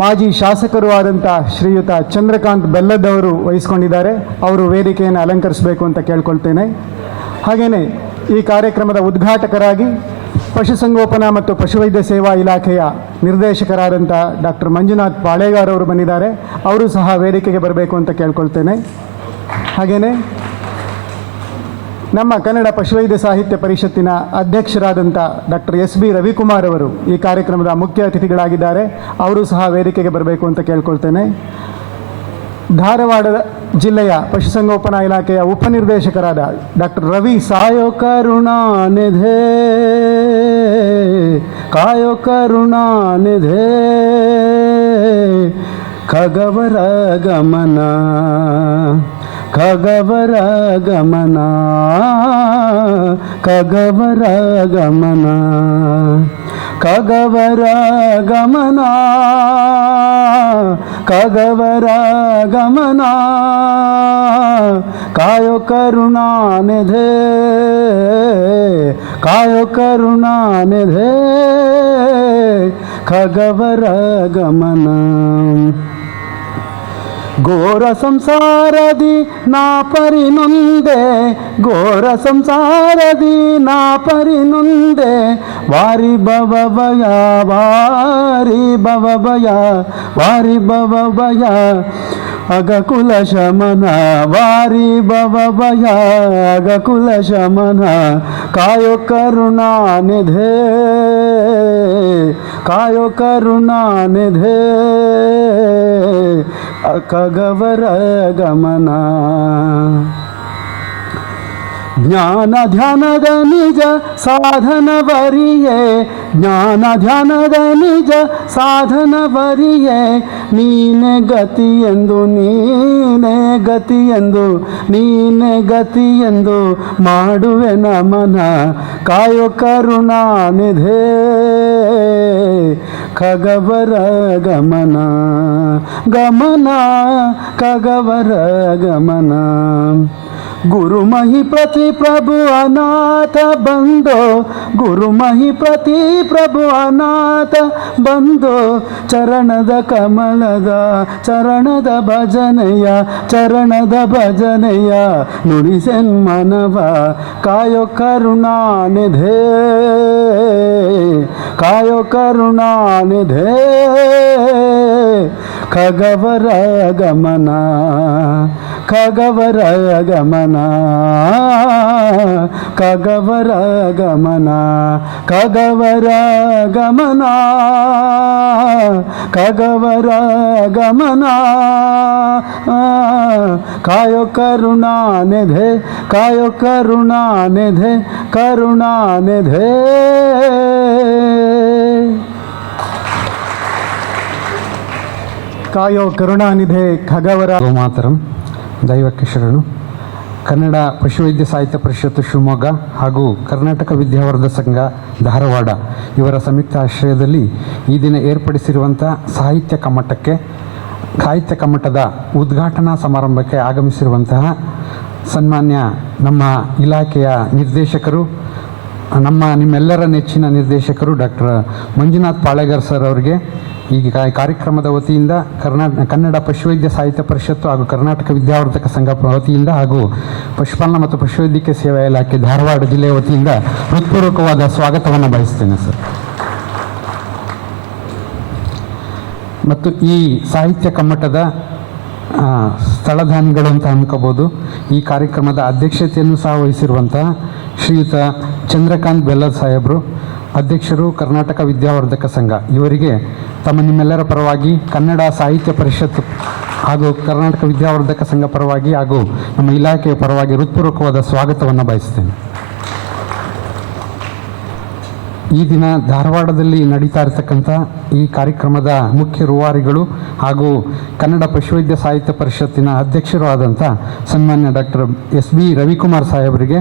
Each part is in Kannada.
ಮಾಜಿ ಶಾಸಕರು ಆದಂಥ ಶ್ರೀಯುತ ಚಂದ್ರಕಾಂತ್ ಬೆಲ್ಲದವರು ವಹಿಸ್ಕೊಂಡಿದ್ದಾರೆ. ಅವರು ವೇದಿಕೆಯನ್ನು ಅಲಂಕರಿಸಬೇಕು ಅಂತ ಕೇಳ್ಕೊಳ್ತೇನೆ. ಹಾಗೆಯೇ ಈ ಕಾರ್ಯಕ್ರಮದ ಉದ್ಘಾಟಕರಾಗಿ ಪಶುಸಂಗೋಪನಾ ಮತ್ತು ಪಶುವೈದ್ಯ ಸೇವಾ ಇಲಾಖೆಯ ನಿರ್ದೇಶಕರಾದಂಥ ಡಾಕ್ಟರ್ ಮಂಜುನಾಥ್ ಪಾಳೇಗಾರ್ ಅವರು ಬಂದಿದ್ದಾರೆ. ಅವರು ಸಹ ವೇದಿಕೆಗೆ ಬರಬೇಕು ಅಂತ ಕೇಳ್ಕೊಳ್ತೇನೆ. ಹಾಗೆಯೇ ನಮ್ಮ ಕನ್ನಡ ಪಶುವೈದ್ಯ ಸಾಹಿತ್ಯ ಪರಿಷತ್ತಿನ ಅಧ್ಯಕ್ಷರಾದಂಥ ಡಾಕ್ಟರ್ ಎಸ್ ಬಿ ರವಿಕುಮಾರ್ ಅವರು ಈ ಕಾರ್ಯಕ್ರಮದ ಮುಖ್ಯ ಅತಿಥಿಗಳಾಗಿದ್ದಾರೆ. ಅವರು ಸಹ ವೇದಿಕೆಗೆ ಬರಬೇಕು ಅಂತ ಕೇಳ್ಕೊಳ್ತೇನೆ. ಧಾರವಾಡ ಜಿಲ್ಲೆಯ ಪಶುಸಂಗೋಪನಾ ಇಲಾಖೆಯ ಉಪನಿರ್ದೇಶಕರಾದ ಡಾಕ್ಟರ್ ರವಿ ಸಾಯೋ ಕರುಣಾನಿಧೆ ಕಾಯೋ ಕರುಣಾನಿಧೆ ಖಗವರ ಗಮನ ಖಗವರ ಗಮನ ಖಗವರ ಗಮನ ಖಗವರ ಗಮನ ಖಗವರ ಗಮನ ಕಾಯೋ ಕರುಣಾನಿಧೆ ಕಾಯೋ ಕರುಣಾನಿಧೆ ಖಗವರ ಗಮನ ಘೋರ ಸಂಸಾರದಿ ನಾ ಪರಿನೊಂದೆ ಘೋರ ಸಂಸಾರದಿ ನಾ ಪರಿನೊಂದೆ ವಾರಿ ಭವ ಭಯ ವಾರಿ ಭವ ಭಯ ವಾರಿ ಭವ ಭಯ ಅಗಕುಲ ಶಮನ ವಾರಿ ಭವ ಭಯ ಅಗಕುಲ ಶಮನ ಕಾಯೋ ಕರುಣಾನಿಧೆ ಕಾಯೋ ಕರುಣಾನಿಧೆ ಖಗವರ ಗಮನ ಜ್ಞಾನ ಧ್ಯಾನದ ನಿಜ ಸಾಧನವರಿಯೇ ಜ್ಞಾನ ಧ್ಯಾನದ ನಿಜ ಸಾಧನವರಿಯೇ ನೀನೆ ಗತಿಯೆಂದು ನೀನೆ ಗತಿಯೆಂದು ನೀನೆ ಗತಿಯೆಂದು ಮಾಡುವೆ ನಮನ ಕಾಯೋ ಕರುಣಾನಿಧೆ ಖಗವರ ಗಮನ ಗಮನ ಖಗವರ ಗಮನ ಗುರುಮಹಿ ಪ್ರತಿ ಪ್ರಭು ಅನಾಥ ಬಂದೋ ಗುರುಮಹಿ ಪ್ರತಿ ಪ್ರಭು ಅನಾಥ ಬಂದೋ ಚರಣದ ಕಮಲದ ಚರಣದ ಭಜನೆಯ ಚರಣದ ಭಜನೆಯ ನುಡಿಸೆನ್ಮನವ ಕಾಯೋ ಕರುಣಾನಿಧೆ ಕಾಯೋ ಕರುಣಾನಿಧೆ ಖಗವರ ಗಮನ ಖಗವರ ಗಮನ ಖಗವರ ಗಮನ ಖಗವರ ಗಮನ ಖಗವರ ಗಮನ ಕಾಯೋ ಕರುಣಾನಿಧೆ ಕಾಯೋ ಕರುಣಾನಿಧೆ ಕರುಣಾನಿಧೆ ಕಾಯೋ ಕರುಣಾನಿಧೆ ಖಗವರ ಗೋಮಾತರಂ ದೈವಕ್ಕೆ ಶರಣು. ಕನ್ನಡ ಪಶುವೈದ್ಯ ಸಾಹಿತ್ಯ ಪರಿಷತ್ತು ಶಿವಮೊಗ್ಗ ಹಾಗೂ ಕರ್ನಾಟಕ ವಿದ್ಯಾವರ್ಧಕ ಸಂಘ ಧಾರವಾಡ ಇವರ ಸಂಯುಕ್ತ ಆಶ್ರಯದಲ್ಲಿ ಈ ದಿನ ಏರ್ಪಡಿಸಿರುವಂಥ ಸಾಹಿತ್ಯ ಕಮ್ಮಟದ ಉದ್ಘಾಟನಾ ಸಮಾರಂಭಕ್ಕೆ ಆಗಮಿಸಿರುವಂತಹ ಸನ್ಮಾನ್ಯ ನಮ್ಮ ಇಲಾಖೆಯ ನಿರ್ದೇಶಕರು ನಿಮ್ಮೆಲ್ಲರ ನೆಚ್ಚಿನ ನಿರ್ದೇಶಕರು ಡಾಕ್ಟರ್ ಮಂಜುನಾಥ್ ಪಾಳೇಗಾರ್ ಸರ್ ಅವರಿಗೆ ಈ ಕಾರ್ಯಕ್ರಮದ ವತಿಯಿಂದ ಕನ್ನಡ ಪಶುವೈದ್ಯ ಸಾಹಿತ್ಯ ಪರಿಷತ್ತು ಹಾಗೂ ಕರ್ನಾಟಕ ವಿದ್ಯಾವರ್ಧಕ ಸಂಘ ವತಿಯಿಂದ ಹಾಗೂ ಪಶುಪಾಲನಾ ಮತ್ತು ಪಶುವೈದ್ಯಕೀಯ ಸೇವಾ ಇಲಾಖೆ ಧಾರವಾಡ ಜಿಲ್ಲೆಯ ವತಿಯಿಂದ ಹೃತ್ಪೂರ್ವಕವಾದ ಸ್ವಾಗತವನ್ನು ಬಯಸ್ತೇನೆ ಸರ್. ಮತ್ತು ಈ ಸಾಹಿತ್ಯ ಕಮ್ಮಟದ ಸ್ಥಳಧಾನಿಗಳು ಅಂತ ಅನ್ಕೋಬೋದು. ಈ ಕಾರ್ಯಕ್ರಮದ ಅಧ್ಯಕ್ಷತೆಯನ್ನು ಸಹ ವಹಿಸಿರುವಂತಹ ಶ್ರೀಯುತ ಚಂದ್ರಕಾಂತ್ ಬೆಲ್ಲದ್ ಸಾಹೇಬರು, ಅಧ್ಯಕ್ಷರು ಕರ್ನಾಟಕ ವಿದ್ಯಾವರ್ಧಕ ಸಂಘ, ಇವರಿಗೆ ನಿಮ್ಮೆಲ್ಲರ ಪರವಾಗಿ ಕನ್ನಡ ಸಾಹಿತ್ಯ ಪರಿಷತ್ತು ಹಾಗೂ ಕರ್ನಾಟಕ ವಿದ್ಯಾವರ್ಧಕ ಸಂಘ ಪರವಾಗಿ ಹಾಗೂ ನಮ್ಮ ಇಲಾಖೆಯ ಪರವಾಗಿ ಹೃತ್ಪೂರ್ವಕವಾದ ಸ್ವಾಗತವನ್ನು ಬಯಸ್ತೇನೆ. ಈ ದಿನ ಧಾರವಾಡದಲ್ಲಿ ನಡೀತಾ ಇರತಕ್ಕಂಥ ಈ ಕಾರ್ಯಕ್ರಮದ ಮುಖ್ಯ ರೂವಾರಿಗಳು ಹಾಗೂ ಕನ್ನಡ ಪಶುವೈದ್ಯ ಸಾಹಿತ್ಯ ಪರಿಷತ್ತಿನ ಅಧ್ಯಕ್ಷರು ಆದಂಥ ಸನ್ಮಾನ್ಯ ಡಾಕ್ಟರ್ ಎಸ್ ಬಿ ರವಿಕುಮಾರ್ ಸಾಹೇಬರಿಗೆ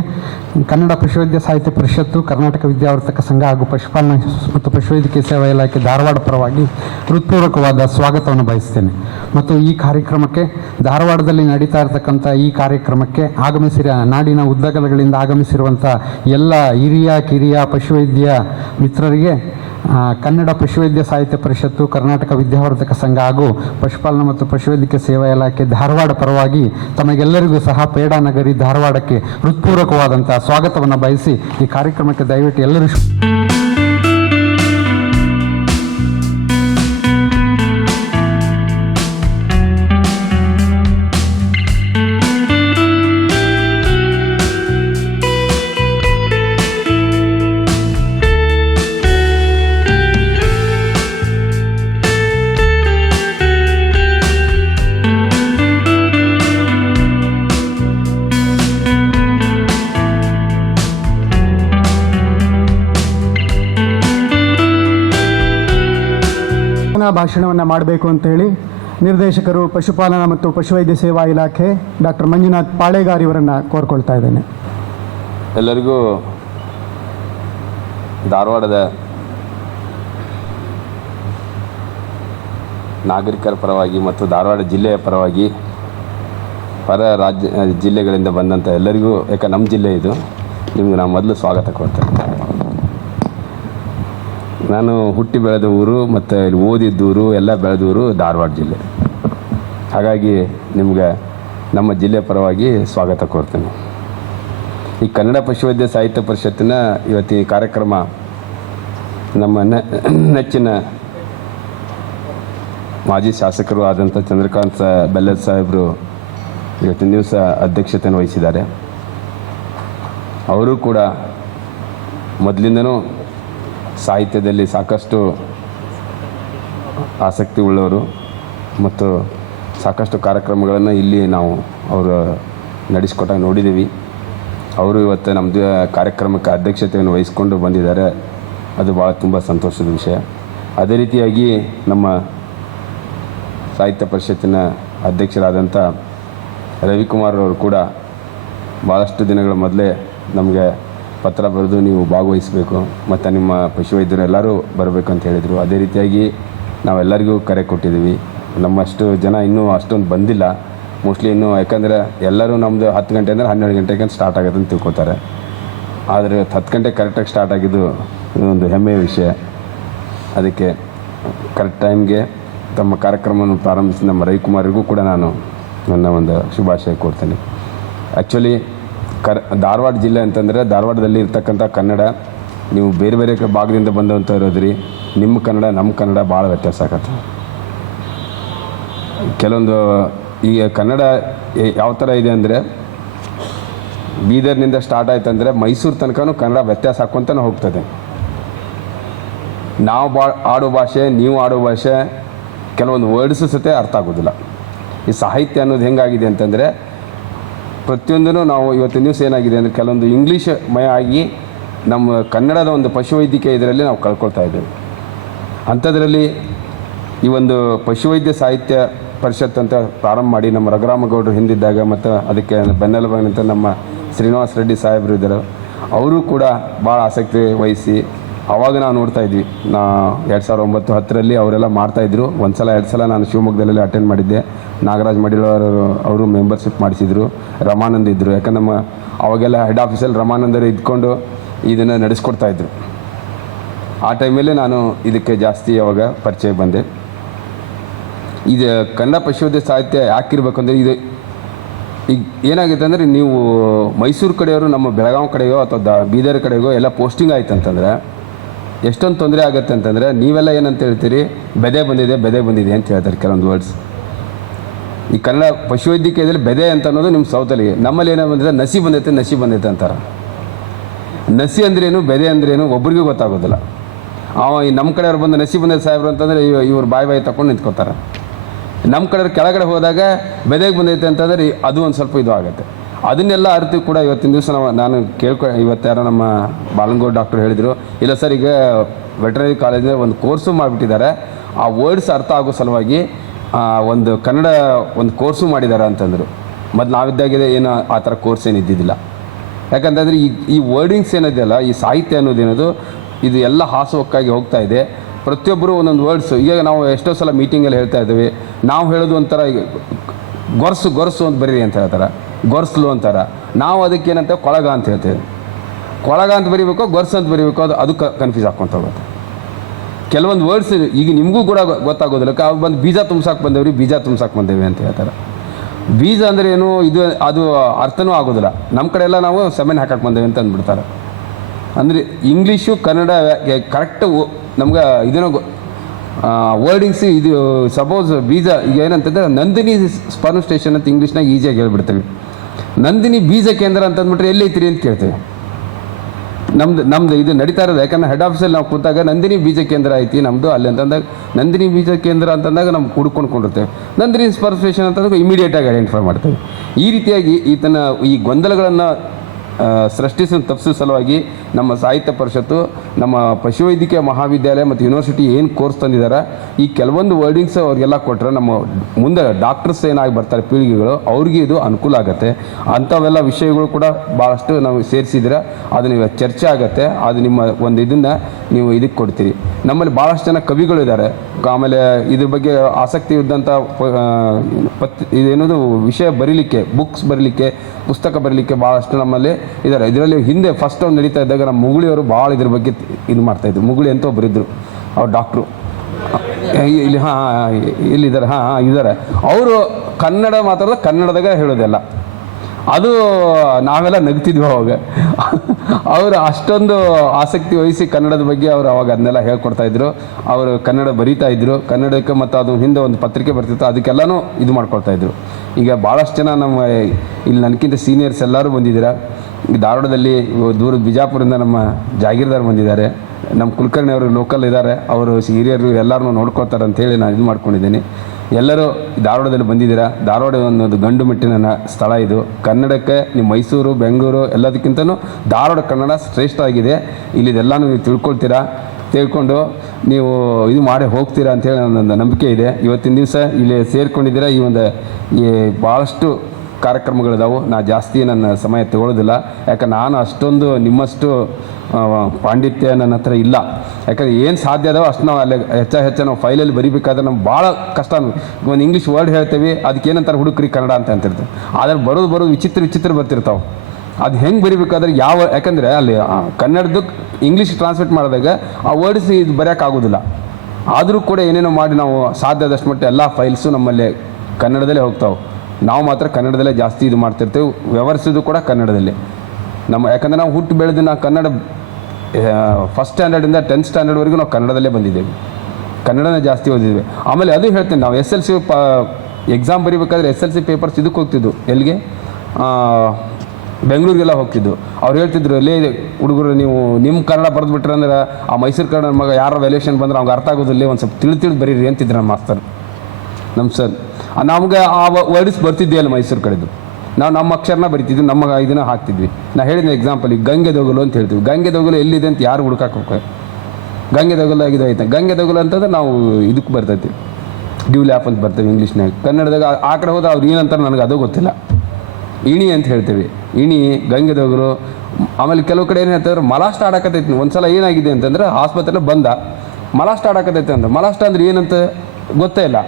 ಕನ್ನಡ ಪಶುವೈದ್ಯ ಸಾಹಿತ್ಯ ಪರಿಷತ್ತು, ಕರ್ನಾಟಕ ವಿದ್ಯಾವರ್ಧಕ ಸಂಘ ಹಾಗೂ ಪಶುಪಾಲನಾ ಮತ್ತು ಪಶುವೈದ್ಯಕೀಯ ಸೇವಾ ಇಲಾಖೆ ಧಾರವಾಡ ಪರವಾಗಿ ಹೃತ್ಪೂರ್ವಕವಾದ ಸ್ವಾಗತವನ್ನು ಬಯಸ್ತೇನೆ. ಮತ್ತು ಈ ಕಾರ್ಯಕ್ರಮಕ್ಕೆ ಧಾರವಾಡದಲ್ಲಿ ನಡೀತಾ ಇರತಕ್ಕಂಥ ಈ ಕಾರ್ಯಕ್ರಮಕ್ಕೆ ನಾಡಿನ ಉದ್ದಗಲಗಳಿಂದ ಆಗಮಿಸಿರುವಂಥ ಎಲ್ಲ ಹಿರಿಯ ಕಿರಿಯ ಪಶುವೈದ್ಯ ಮಿತ್ರರಿಗೆ ಕನ್ನಡ ಪಶುವೈದ್ಯ ಸಾಹಿತ್ಯ ಪರಿಷತ್ತು, ಕರ್ನಾಟಕ ವಿದ್ಯಾವರ್ಧಕ ಸಂಘ ಹಾಗೂ ಪಶುಪಾಲನಾ ಮತ್ತು ಪಶುವೈದ್ಯಕೀಯ ಸೇವಾ ಇಲಾಖೆ ಧಾರವಾಡ ಪರವಾಗಿ ತಮಗೆಲ್ಲರಿಗೂ ಸಹ ಪೇಡಾ ನಗರಿ ಧಾರವಾಡಕ್ಕೆ ಹೃತ್ಪೂರ್ವಕವಾದಂಥ ಸ್ವಾಗತವನ್ನು ಬಯಸಿ ಈ ಕಾರ್ಯಕ್ರಮಕ್ಕೆ ದಯವಿಟ್ಟು ಎಲ್ಲರೂ ಭಾಷಣವನ್ನು ಮಾಡಬೇಕು ಅಂತೇಳಿ ನಿರ್ದೇಶಕರು ಪಶುಪಾಲನಾ ಮತ್ತು ಪಶುವೈದ್ಯ ಸೇವಾ ಇಲಾಖೆ ಡಾಕ್ಟರ್ ಮಂಜುನಾಥ್ ಪಾಳೆಗಾರ್ ಇವರನ್ನು ಕೋರ್ಕೊಳ್ತಾ ಇದ್ದೇನೆ. ಎಲ್ಲರಿಗೂ ಧಾರವಾಡದ ನಾಗರಿಕರ ಪರವಾಗಿ ಮತ್ತು ಧಾರವಾಡ ಜಿಲ್ಲೆಯ ಪರವಾಗಿ ರಾಜ್ಯ ಜಿಲ್ಲೆಗಳಿಂದ ಬಂದಂಥ ಎಲ್ಲರಿಗೂ, ಯಾಕೆ ನಮ್ಮ ಜಿಲ್ಲೆ ಇದು, ನಿಮ್ಗೆ ನಾನು ಮೊದಲು ಸ್ವಾಗತ ಕೊಡ್ತೇನೆ. ನಾನು ಹುಟ್ಟಿ ಬೆಳೆದ ಊರು ಮತ್ತು ಇಲ್ಲಿ ಓದಿದ್ದೂರು ಎಲ್ಲ ಬೆಳೆದೂರು ಧಾರವಾಡ ಜಿಲ್ಲೆ. ಹಾಗಾಗಿ ನಿಮ್ಗೆ ನಮ್ಮ ಜಿಲ್ಲೆ ಪರವಾಗಿ ಸ್ವಾಗತ ಕೋರ್ತೇನೆ. ಈ ಕನ್ನಡ ಪಶುವೈದ್ಯ ಸಾಹಿತ್ಯ ಪರಿಷತ್ತಿನ ಇವತ್ತಿನ ಕಾರ್ಯಕ್ರಮ ನಮ್ಮ ನೆಚ್ಚಿನ ಮಾಜಿ ಶಾಸಕರು ಆದಂಥ ಚಂದ್ರಕಾಂತ್ ಬೆಲ್ಲದ್ ಸಾಹೇಬರು ಇವತ್ತಿನ ದಿವಸ ಅಧ್ಯಕ್ಷತೆಯನ್ನು ವಹಿಸಿದ್ದಾರೆ. ಅವರು ಕೂಡ ಮೊದಲಿಂದನೂ ಸಾಹಿತ್ಯದಲ್ಲಿ ಸಾಕಷ್ಟು ಆಸಕ್ತಿ ಉಳ್ಳವರು ಮತ್ತು ಸಾಕಷ್ಟು ಕಾರ್ಯಕ್ರಮಗಳನ್ನು ಇಲ್ಲಿ ನಾವು ಅವರು ನಡೆಸಿಕೊಟ್ಟಾಗ ನೋಡಿದ್ದೀವಿ. ಅವರು ಇವತ್ತು ನಮ್ಮದು ಕಾರ್ಯಕ್ರಮಕ್ಕೆ ಅಧ್ಯಕ್ಷತೆಯನ್ನು ವಹಿಸ್ಕೊಂಡು ಬಂದಿದ್ದಾರೆ. ಅದು ಭಾಳ ತುಂಬ ಸಂತೋಷದ ವಿಷಯ. ಅದೇ ರೀತಿಯಾಗಿ ನಮ್ಮ ಸಾಹಿತ್ಯ ಪರಿಷತ್ತಿನ ಅಧ್ಯಕ್ಷರಾದಂಥ ರವಿಕುಮಾರ್ ಅವರು ಕೂಡ ಭಾಳಷ್ಟು ದಿನಗಳ ಮೊದಲೇ ನಮಗೆ ಪತ್ರ ಬರೆದು ನೀವು ಭಾಗವಹಿಸಬೇಕು ಮತ್ತು ನಿಮ್ಮ ಪಶುವೈದ್ಯರು ಎಲ್ಲರೂ ಬರಬೇಕು ಅಂತ ಹೇಳಿದರು. ಅದೇ ರೀತಿಯಾಗಿ ನಾವೆಲ್ಲರಿಗೂ ಕರೆ ಕೊಟ್ಟಿದ್ದೀವಿ. ನಮ್ಮಷ್ಟು ಜನ ಇನ್ನೂ ಅಷ್ಟೊಂದು ಬಂದಿಲ್ಲ ಮೋಸ್ಟ್ಲಿ ಇನ್ನೂ, ಯಾಕಂದರೆ ಎಲ್ಲರೂ ನಮ್ಮದು 10 ಗಂಟೆ ಅಂದರೆ 12 ಗಂಟೆಗೆ ಸ್ಟಾರ್ಟ್ ಆಗುತ್ತೆ ಅಂತ ತಿಳ್ಕೊತಾರೆ. ಆದರೆ 10 ಗಂಟೆಗೆ ಕರೆಕ್ಟಾಗಿ ಸ್ಟಾರ್ಟ್ ಆಗಿದ್ದು ಒಂದು ಹೆಮ್ಮೆಯ ವಿಷಯ. ಅದಕ್ಕೆ ಕರೆಕ್ಟ್ ಟೈಮ್ಗೆ ತಮ್ಮ ಕಾರ್ಯಕ್ರಮವನ್ನು ಪ್ರಾರಂಭಿಸಿದ ನಮ್ಮ ರವಿಕುಮಾರಿಗೂ ಕೂಡ ನಾನು ನನ್ನ ಒಂದು ಶುಭಾಶಯ ಕೊಡ್ತೇನೆ. ಆ್ಯಕ್ಚುಲಿ ಧಾರವಾಡ ಜಿಲ್ಲೆ ಅಂತಂದರೆ ಧಾರವಾಡದಲ್ಲಿ ಇರ್ತಕ್ಕಂಥ ಕನ್ನಡ, ನೀವು ಬೇರೆ ಬೇರೆ ಭಾಗದಿಂದ ಬಂದಂಥ ಇರೋದ್ರಿ, ನಿಮ್ಮ ಕನ್ನಡ ನಮ್ಮ ಕನ್ನಡ ಭಾಳ ವ್ಯತ್ಯಾಸ ಆಗತ್ತೆ. ಕೆಲವೊಂದು ಈಗ ಕನ್ನಡ ಯಾವ ಥರ ಇದೆ ಅಂದರೆ, ಬೀದರ್ನಿಂದ ಸ್ಟಾರ್ಟ್ ಆಯ್ತಂದರೆ ಮೈಸೂರು ತನಕನೂ ಕನ್ನಡ ವ್ಯತ್ಯಾಸ ಹಾಕ್ಕೊಂತನೇ ಹೋಗ್ತದೆ. ನಾವು ಆಡೋ ಭಾಷೆ, ನೀವು ಆಡೋ ಭಾಷೆ, ಕೆಲವೊಂದು ವರ್ಡ್ಸು ಸತೆ ಅರ್ಥ ಆಗೋದಿಲ್ಲ. ಈ ಸಾಹಿತ್ಯ ಅನ್ನೋದು ಹೆಂಗಾಗಿದೆ ಅಂತಂದರೆ, ಪ್ರತಿಯೊಂದೂ ನಾವು ಇವತ್ತಿನ ದಿವಸ ಏನಾಗಿದೆ ಅಂದರೆ ಕೆಲವೊಂದು ಇಂಗ್ಲೀಷ್ ಮಯ ಆಗಿ ನಮ್ಮ ಕನ್ನಡದ ಒಂದು ಪಶುವೈದ್ಯಕೀಯ ಇದರಲ್ಲಿ ನಾವು ಕಳ್ಕೊಳ್ತಾ ಇದ್ದೇವೆ. ಅಂಥದ್ರಲ್ಲಿ ಈ ಒಂದು ಪಶುವೈದ್ಯ ಸಾಹಿತ್ಯ ಪರಿಷತ್ ಅಂತ ಪ್ರಾರಂಭ ಮಾಡಿ ನಮ್ಮ ರಘುರಾಮಗೌಡರು ಹಿಂದಿದ್ದಾಗ ಮತ್ತು ಅದಕ್ಕೆ ಬೆನ್ನೆಲುಬಾಗಿನಂತ ನಮ್ಮ ಶ್ರೀನಿವಾಸ ರೆಡ್ಡಿ ಸಾಹೇಬರು ಇದ್ದರು. ಅವರು ಕೂಡ ಭಾಳ ಆಸಕ್ತಿ ವಹಿಸಿ ಆವಾಗ ನಾವು ನೋಡ್ತಾ ಇದ್ವಿ. 2009-10ರಲ್ಲಿ ಅವರೆಲ್ಲ ಮಾಡ್ತಾಯಿದ್ರು. ಒಂದು ಸಲ 2 ಸಲ ನಾನು ಶಿವಮೊಗ್ಗದಲ್ಲಿ ಅಟೆಂಡ್ ಮಾಡಿದ್ದೆ. ನಾಗರಾಜ್ ಮಡಿಲವರು ಅವರು ಮೆಂಬರ್ಶಿಪ್ ಮಾಡಿಸಿದ್ರು. ರಮಾನಂದ್ ಇದ್ದರು. ಯಾಕಂದ್ರೆ ನಮ್ಮ ಅವಾಗೆಲ್ಲ ಹೆಡ್ ಆಫೀಸಲ್ಲಿ ರಮಾನಂದರು ಇದ್ಕೊಂಡು ಇದನ್ನು ನಡೆಸ್ಕೊಡ್ತಾಯಿದ್ರು. ಆ ಟೈಮಲ್ಲಿ ನಾನು ಇದಕ್ಕೆ ಜಾಸ್ತಿ ಅವಾಗ ಪರಿಚಯ ಬಂದೆ. ಇದು ಕನ್ನಡ ಪಶುವೈದ್ಯ ಸಾಹಿತ್ಯ ಯಾಕಿರ್ಬೇಕು ಅಂದರೆ, ಇದು ಈಗ ಏನಾಗಿದೆ ಅಂದರೆ, ನೀವು ಮೈಸೂರು ಕಡೆಯವರು ನಮ್ಮ ಬೆಳಗಾವಿ ಕಡೆಯೋ ಅಥವಾ ಬೀದರ್ ಕಡೆಗೋ ಎಲ್ಲ ಪೋಸ್ಟಿಂಗ್ ಆಯ್ತು ಅಂತಂದರೆ ಎಷ್ಟೊಂದು ತೊಂದರೆ ಆಗುತ್ತೆ ಅಂತಂದರೆ, ನೀವೆಲ್ಲ ಏನಂತ ಹೇಳ್ತೀರಿ, ಬೆದೆ ಬಂದಿದೆ ಅಂತ ಹೇಳ್ತಾರೆ ಕೆಲವೊಂದು ವರ್ಡ್ಸ್. ಈ ಕನ್ನಡ ಪಶುವೈದ್ಯಕೀಯದಲ್ಲಿ ಬೆದೆ ಅಂತ ಅನ್ನೋದು ನಿಮ್ಮ ಸೌತಲ್ಲಿ, ನಮ್ಮಲ್ಲಿ ಏನೋ ಬಂದಿದೆ ನಸಿ ಬಂದೈತೆ ಅಂತಾರೆ. ನಸಿ ಅಂದ್ರೇನು, ಬೆದೆ ಅಂದ್ರೇನು ಒಬ್ರಿಗೂ ಗೊತ್ತಾಗೋದಿಲ್ಲ. ಈ ನಮ್ಮ ಕಡೆಯವ್ರು ಬಂದು ನಸಿ ಬಂದೈತೆ ಸಾಹೇಬ್ರು ಅಂತಂದರೆ ಇವ್ರು ಬಾಯಿ ತಗೊಂಡು ನಿಂತ್ಕೋತಾರೆ. ನಮ್ಮ ಕಡೆಯವ್ರು ಕೆಳಗಡೆ ಹೋದಾಗ ಬೆದೆಗೆ ಬಂದೈತೆ ಅಂತಂದರೆ ಅದು ಒಂದು ಸ್ವಲ್ಪ ಇದು ಆಗುತ್ತೆ. ಅದನ್ನೆಲ್ಲ ಅರ್ಥ ಕೂಡ ಇವತ್ತಿನ ದಿವಸ ನಾನು ಇವತ್ತು ಯಾರೋ ನಮ್ಮ ಬಾಲಂಗೌಡ ಡಾಕ್ಟರ್ ಹೇಳಿದರು, ಇಲ್ಲ ಸರ್ ಈಗ ವೆಟರ್ನರಿ ಕಾಲೇಜಿನ ಒಂದು ಕೋರ್ಸು ಮಾಡಿಬಿಟ್ಟಿದ್ದಾರೆ, ಆ ವರ್ಡ್ಸ್ ಅರ್ಥ ಆಗೋ ಸಲುವಾಗಿ ಒಂದು ಕನ್ನಡ ಒಂದು ಕೋರ್ಸು ಮಾಡಿದ್ದಾರೆ ಅಂತಂದರು. ಮತ್ತು ನಾವಿದ್ದಾಗಿದೆ ಏನು ಆ ಥರ ಕೋರ್ಸ್ ಏನು ಇದ್ದಿದ್ದಿಲ್ಲ. ಯಾಕಂತಂದರೆ ಈ ವರ್ಡಿಂಗ್ಸ್ ಏನಿದೆಯಲ್ಲ, ಈ ಸಾಹಿತ್ಯ ಅನ್ನೋದೇನದು ಇದು ಎಲ್ಲ ಹಾಸುಹೊಕ್ಕಾಗಿ ಹೋಗ್ತಾ ಇದೆ. ಪ್ರತಿಯೊಬ್ಬರು ಒಂದೊಂದು ವರ್ಡ್ಸು, ಈಗ ನಾವು ಎಷ್ಟೋ ಸಲ ಮೀಟಿಂಗಲ್ಲಿ ಹೇಳ್ತಾ ಇದ್ದೀವಿ, ನಾವು ಹೇಳೋದು ಒಂಥರ ಈಗ ಗೊರಸು ಅಂತ ಬರೀರಿ ಅಂತ ಹೇಳ್ತಾರೆ, ಗೊರ್ಸ್ಲು ಅಂತಾರೆ. ನಾವು ಅದಕ್ಕೆ ಏನಂತ ಕೊಳಗ ಅಂತ ಹೇಳ್ತೇವೆ. ಕೊಳಗ ಅಂತ ಬರೀಬೇಕು, ಗೊರ್ಸು ಅಂತ ಬರೀಬೇಕು, ಅದು ಕನ್ಫ್ಯೂಸ್ ಹಾಕ್ಕೊಂತ ಹೋಗುತ್ತೆ. ಕೆಲವೊಂದು ವರ್ಡ್ಸ್ ಈಗ ನಿಮಗೂ ಕೂಡ ಗೊತ್ತಾಗೋದಿಲ್ಲ. ಅವ್ರು ಬಂದು ಬೀಜ ತುಂಬ್ಸಕ್ಕೆ ಬಂದೇವ್ರಿ, ಬೀಜ ತುಂಬ್ಸಕ್ಕೆ ಬಂದೇವಿ ಅಂತ ಹೇಳ್ತಾರೆ. ಬೀಜ ಅಂದರೆ ಏನು, ಇದು ಅದು ಅರ್ಥನೂ ಆಗೋದಿಲ್ಲ. ನಮ್ಮ ಕಡೆ ಎಲ್ಲ ನಾವು ಸೆಮೆನ್ ಹಾಕಕ್ಕೆ ಬಂದೇವೆ ಅಂತ ಅಂದ್ಬಿಡ್ತಾರೆ. ಅಂದರೆ ಇಂಗ್ಲೀಷು ಕನ್ನಡ ಕರೆಕ್ಟ್ ನಮ್ಗೆ ಇದೇನೋ ವರ್ಡಿಂಗ್ಸ್ ಇದು. ಸಪೋಸ್ ಬೀಜ ಈಗ ಏನಂತಂದರೆ ನಂದಿನಿ ಸ್ಪರ್ಮ್ ಸ್ಟೇಷನ್ ಅಂತ ಇಂಗ್ಲೀಷ್ನಾಗ ಈಸಿಯಾಗಿ ಹೇಳ್ಬಿಡ್ತೇವೆ. ನಂದಿನಿ ಬೀಜ ಕೇಂದ್ರ ಅಂತಂದ್ಬಿಟ್ರೆ ಎಲ್ಲೈತಿರಿ ಅಂತ ಕೇಳ್ತೇವೆ. ನಮ್ದು ಇದು ನಡೀತಾ ಇರೋದು, ಯಾಕಂದ್ರೆ ಹೆಡ್ ಆಫೀಸಲ್ಲಿ ನಾವು ಕೂತಾಗ ನಂದಿನಿ ಬೀಜ ಕೇಂದ್ರ ಐತಿ ನಮ್ಮದು ಅಲ್ಲಿ ಅಂತಂದಾಗ, ನಂದಿನಿ ಬೀಜ ಕೇಂದ್ರ ಅಂತಂದಾಗ ನಮ್ಗೆ ಹುಡ್ಕೊಂಡಿರ್ತೇವೆ. ನಂದಿನಿ ಸ್ಪರ್ಮ್ ಸ್ಟೇಷನ್ ಅಂತಂದಾಗ ಇಮಿಡಿಯೇಟಾಗಿ ಐಡೆಂಟಿಫೈ ಮಾಡ್ತೇವೆ. ಈ ರೀತಿಯಾಗಿ ಈ ಗೊಂದಲಗಳನ್ನು ತಪ್ಪಿಸೋ ಸಲುವಾಗಿ ನಮ್ಮ ಸಾಹಿತ್ಯ ಪರಿಷತ್ತು, ನಮ್ಮ ಪಶುವೈದ್ಯಕೀಯ ಮಹಾವಿದ್ಯಾಲಯ ಮತ್ತು ಯೂನಿವರ್ಸಿಟಿ ಏನು ಕೋರ್ಸ್ ತಂದಿದ್ದಾರೆ, ಈ ಕೆಲವೊಂದು ವರ್ಡಿಂಗ್ಸ್ ಅವ್ರಿಗೆಲ್ಲ ಕೊಟ್ಟರೆ ನಮ್ಮ ಮುಂದೆ ಡಾಕ್ಟರ್ಸ್ ಏನಾಗಿ ಬರ್ತಾರೆ ಪೀಳಿಗೆಗಳು, ಅವ್ರಿಗೆ ಇದು ಅನುಕೂಲ ಆಗುತ್ತೆ. ಅಂಥವೆಲ್ಲ ವಿಷಯಗಳು ಕೂಡ ಭಾಳಷ್ಟು ನಾವು ಸೇರಿಸಿದ್ರೆ ಅದು ನೀವು ಚರ್ಚೆ ಆಗುತ್ತೆ. ಅದು ನಿಮ್ಮ ಒಂದು ಇದನ್ನು ನೀವು ಇದಕ್ಕೆ ಕೊಡ್ತೀರಿ. ನಮ್ಮಲ್ಲಿ ಭಾಳಷ್ಟು ಜನ ಕವಿಗಳಿದ್ದಾರೆ. ಆಮೇಲೆ ಇದ್ರ ಬಗ್ಗೆ ಆಸಕ್ತಿ ಇದ್ದಂಥ ಇದೇನದು ವಿಷಯ ಬರೀಲಿಕ್ಕೆ, ಬುಕ್ಸ್ ಬರೀಲಿಕ್ಕೆ, ಪುಸ್ತಕ ಬರೀಲಿಕ್ಕೆ ಭಾಳಷ್ಟು ನಮ್ಮಲ್ಲಿ ಇದ್ದಾರೆ. ಇದರಲ್ಲಿ ಹಿಂದೆ ಫಸ್ಟ್ ಒಂದು ನಡೀತಾ ಇದ್ದಾಗ ನಮ್ಮ ಮುಗುಳಿಯವರು ಭಾಳ ಇದ್ರ ಬಗ್ಗೆ ಇದು ಮಾಡ್ತಾಯಿದ್ರು. ಮುಗುಳಿ ಅಂತ ಒಬ್ಬರಿದ್ದರು, ಅವ್ರು ಡಾಕ್ಟ್ರು ಇಲ್ಲಿ ಇಲ್ಲಿದ್ದಾರೆ, ಇದ್ದಾರೆ. ಅವರು ಕನ್ನಡ ಮಾತಾಡೋದು ಕನ್ನಡದಾಗ ಹೇಳೋದೆಲ್ಲ. ಅದು ನಾವೆಲ್ಲ ನಗ್ತಿದ್ವಿ ಅವಾಗ. ಅವರು ಅಷ್ಟೊಂದು ಆಸಕ್ತಿ ವಹಿಸಿ ಕನ್ನಡದ ಬಗ್ಗೆ ಅವರು ಅವಾಗ ಅದನ್ನೆಲ್ಲ ಹೇಳ್ಕೊಡ್ತಾಯಿದ್ರು. ಅವರು ಕನ್ನಡ ಬರೀತಾ ಇದ್ರು, ಕನ್ನಡಕ್ಕೆ ಮತ್ತು ಅದು ಹಿಂದೆ ಒಂದು ಪತ್ರಿಕೆ ಬರ್ತಿತ್ತು, ಅದಕ್ಕೆಲ್ಲನೂ ಇದು ಮಾಡ್ಕೊಳ್ತಾಯಿದ್ರು. ಈಗ ಭಾಳಷ್ಟು ಜನ ನಮ್ಮ ಇಲ್ಲಿ ನನಗಿಂತ ಸೀನಿಯರ್ಸ್ ಎಲ್ಲರೂ ಬಂದಿದ್ದೀರಾ. ಈ ಧಾರವಾಡದಲ್ಲಿ ದೂರದ ಬಿಜಾಪುರದಿಂದ ನಮ್ಮ ಜಾಗೀರ್ದಾರ್ ಬಂದಿದ್ದಾರೆ, ನಮ್ಮ ಕುಲಕರ್ಣಿ ಅವರು ಲೋಕಲ್ ಇದ್ದಾರೆ, ಅವರು ಹಿರಿಯರು ಎಲ್ಲರನ್ನೂ ನೋಡ್ಕೊಳ್ತಾರೆ ಅಂತೇಳಿ ನಾನು ಇದು ಮಾಡ್ಕೊಂಡಿದ್ದೀನಿ. ಎಲ್ಲರೂ ಧಾರವಾಡದಲ್ಲಿ ಬಂದಿದ್ದೀರಾ. ಧಾರವಾಡ ಒಂದು ಗಂಡು ಮೆಟ್ಟಿನ ಸ್ಥಳ ಇದು. ಕನ್ನಡಕ್ಕೆ ನಿಮ್ಮ ಮೈಸೂರು, ಬೆಂಗಳೂರು ಎಲ್ಲದಕ್ಕಿಂತನೂ ಧಾರವಾಡ ಕನ್ನಡ ಶ್ರೇಷ್ಠ ಆಗಿದೆ. ಇಲ್ಲಿದೆಲ್ಲನೂ ನೀವು ತಿಳ್ಕೊಂಡು ನೀವು ಇದು ಮಾಡಿ ಹೋಗ್ತೀರಾ ಅಂತೇಳಿ ನನ್ನೊಂದು ನಂಬಿಕೆ ಇದೆ. ಇವತ್ತಿನ ದಿವಸ ಇಲ್ಲಿ ಸೇರ್ಕೊಂಡಿದ್ದೀರಾ. ಈ ಭಾಳಷ್ಟು ಕಾರ್ಯಕ್ರಮಗಳಿದಾವೆ. ಜಾಸ್ತಿ ನನ್ನ ಸಮಯ ತಗೊಳ್ಳೋದಿಲ್ಲ, ಯಾಕಂದ್ರೆ ನಾನು ಅಷ್ಟೊಂದು ನಿಮ್ಮಷ್ಟು ಪಾಂಡಿತ್ಯ ನನ್ನ ಹತ್ರ ಇಲ್ಲ. ಯಾಕಂದರೆ ಏನು ಸಾಧ್ಯ ಅದಾವೆ ಅಷ್ಟು ನಾವು ಅಲ್ಲಿ ಹೆಚ್ಚು ನಾವು ಫೈಲಲ್ಲಿ ಬರೀಬೇಕಾದ್ರೆ ನಮ್ಗೆ ಭಾಳ ಕಷ್ಟ. ಒಂದು ಇಂಗ್ಲೀಷ್ ವರ್ಡ್ ಹೇಳ್ತೇವೆ, ಅದಕ್ಕೆ ಏನಂತಾರೆ ಹುಡುಕ್ರಿ ಕನ್ನಡ ಅಂತ ಅಂತಿರ್ತೇವೆ. ಆದರೆ ಬರೋದು ವಿಚಿತ್ರ ಬರ್ತಿರ್ತಾವೆ. ಅದು ಹೆಂಗೆ ಬರೀಬೇಕಾದ್ರೆ ಯಾಕಂದರೆ ಅಲ್ಲಿ ಕನ್ನಡದಕ್ಕೆ ಇಂಗ್ಲೀಷ್ ಟ್ರಾನ್ಸ್ಲೇಟ್ ಮಾಡಿದಾಗ ಆ ವರ್ಡ್ಸ್ ಇದು ಬರೆಯೋಕ್ಕಾಗೋದಿಲ್ಲ. ಆದರೂ ಕೂಡ ಏನೇನೋ ಮಾಡಿ ನಾವು ಸಾಧ್ಯ ಆದಷ್ಟು ಮಟ್ಟ ಎಲ್ಲ ಫೈಲ್ಸು ನಮ್ಮಲ್ಲಿ ಕನ್ನಡದಲ್ಲೇ ಹೋಗ್ತಾವೆ. ನಾವು ಮಾತ್ರ ಕನ್ನಡದಲ್ಲೇ ಜಾಸ್ತಿ ಇದು ಮಾಡ್ತಿರ್ತೇವೆ. ವ್ಯವಹರಿಸೋದು ಕೂಡ ಕನ್ನಡದಲ್ಲಿ. ಯಾಕಂದರೆ ನಾವು ಹುಟ್ಟು ಬೆಳೆದು ನಾವು ಕನ್ನಡ ಫಸ್ಟ್ ಸ್ಟ್ಯಾಂಡರ್ಡಿಂದ 10th ಸ್ಟ್ಯಾಂಡರ್ಡ್ವರೆಗೂ ನಾವು ಕನ್ನಡದಲ್ಲೇ ಬಂದಿದ್ದೇವೆ. ಕನ್ನಡನೇ ಜಾಸ್ತಿ ಓದಿದ್ವಿ. ಆಮೇಲೆ ಅದು ಹೇಳ್ತೀನಿ, ನಾವು SLC ಎಕ್ಸಾಮ್ ಬರೀಬೇಕಾದ್ರೆ SLC ಪೇಪರ್ಸ್ ಇದಕ್ಕೆ ಹೋಗ್ತಿದ್ದು, ಎಲ್ಲಿಗೆ ಬೆಂಗಳೂರಿಗೆಲ್ಲ ಹೋಗ್ತಿದ್ದು. ಅವ್ರು ಹೇಳ್ತಿದ್ರು, ಅಲ್ಲೇ ಹುಡುಗರು ನೀವು ನಿಮ್ಮ ಕನ್ನಡ ಬರೆದ್ಬಿಟ್ರೆ ಅಂದ್ರೆ ಆ ಮೈಸೂರು ಕನ್ನಡ ಮಗ ಯಾರೋ ವ್ಯಾಲ್ಯೂಷನ್ ಬಂದ್ರೆ ಅವ್ಗೆ ಅರ್ಥ ಆಗೋದಿಲ್ಲ, ಒಂದು ಸ್ವಲ್ಪ ತಿಳಿದು ಬರೀರಿ ಅಂತಿದ್ರು ನಮ್ಮ ಮಾಸ್ತರ್, ನಮ್ಮ ಸರ್. ನಮ್ಗೆ ಆ ವರ್ಡ್ಸ್ ಬರ್ತಿದ್ದೆ ಮೈಸೂರು ಕಡೆದು. ನಾವು ನಮ್ಮ ಅಕ್ಷರನ ಬರಿತಿದ್ವಿ, ನಮ್ಮ ಇದನ್ನ ಹಾಕ್ತಿದ್ವಿ. ನಾನು ಹೇಳಿದ ಎಕ್ಸಾಂಪಲ್, ಈಗ ಗಂಗೆ ದೊಗಲು ಅಂತ ಹೇಳ್ತೀವಿ. ಗಂಗೆ ದೊಗಲು ಎಲ್ಲಿದೆ ಅಂತ ಯಾರು ಹುಡುಕಕ್ಕೆ ಹೋಗ್ತಾರೆ. ಗಂಗೆ ದೊಗಲು ಆಗಿದೆ ಆಯ್ತು. ಗಂಗೆ ದೊಗಲು ಅಂತಂದ್ರೆ ನಾವು ಇದಕ್ಕೆ ಬರ್ತೈತಿ, ಡ್ಯೂ ಲ್ಯಾಪ್ ಅಂತ ಬರ್ತೇವೆ ಇಂಗ್ಲೀಷ್ನಾಗ. ಕನ್ನಡದಾಗ ಆ ಕಡೆ ಹೋದ್ರೆ ಅವ್ರು ಏನಂತಾರೆ ನನಗೆ ಅದು ಗೊತ್ತಿಲ್ಲ. ಇಣಿ ಅಂತ ಹೇಳ್ತೇವೆ, ಇಣಿ, ಗಂಗೆ ದೊಗಲು. ಆಮೇಲೆ ಕೆಲವು ಕಡೆ ಏನು ಹೇಳ್ತಾರೆ, ಮಲಾಷ್ಟ ಆಡಕತ್ತೈತಿ. ಒಂದ್ಸಲ ಏನಾಗಿದೆ ಅಂತಂದ್ರೆ ಆಸ್ಪತ್ರೆಯಲ್ಲಿ ಬಂದ ಮಲಾಷ್ಟ ಆಡಕತ್ತೈತೆ ಅಂದ್ರೆ, ಮಲಾಷ್ಟ ಅಂದ್ರೆ ಏನಂತ ಗೊತ್ತೇ ಇಲ್ಲ.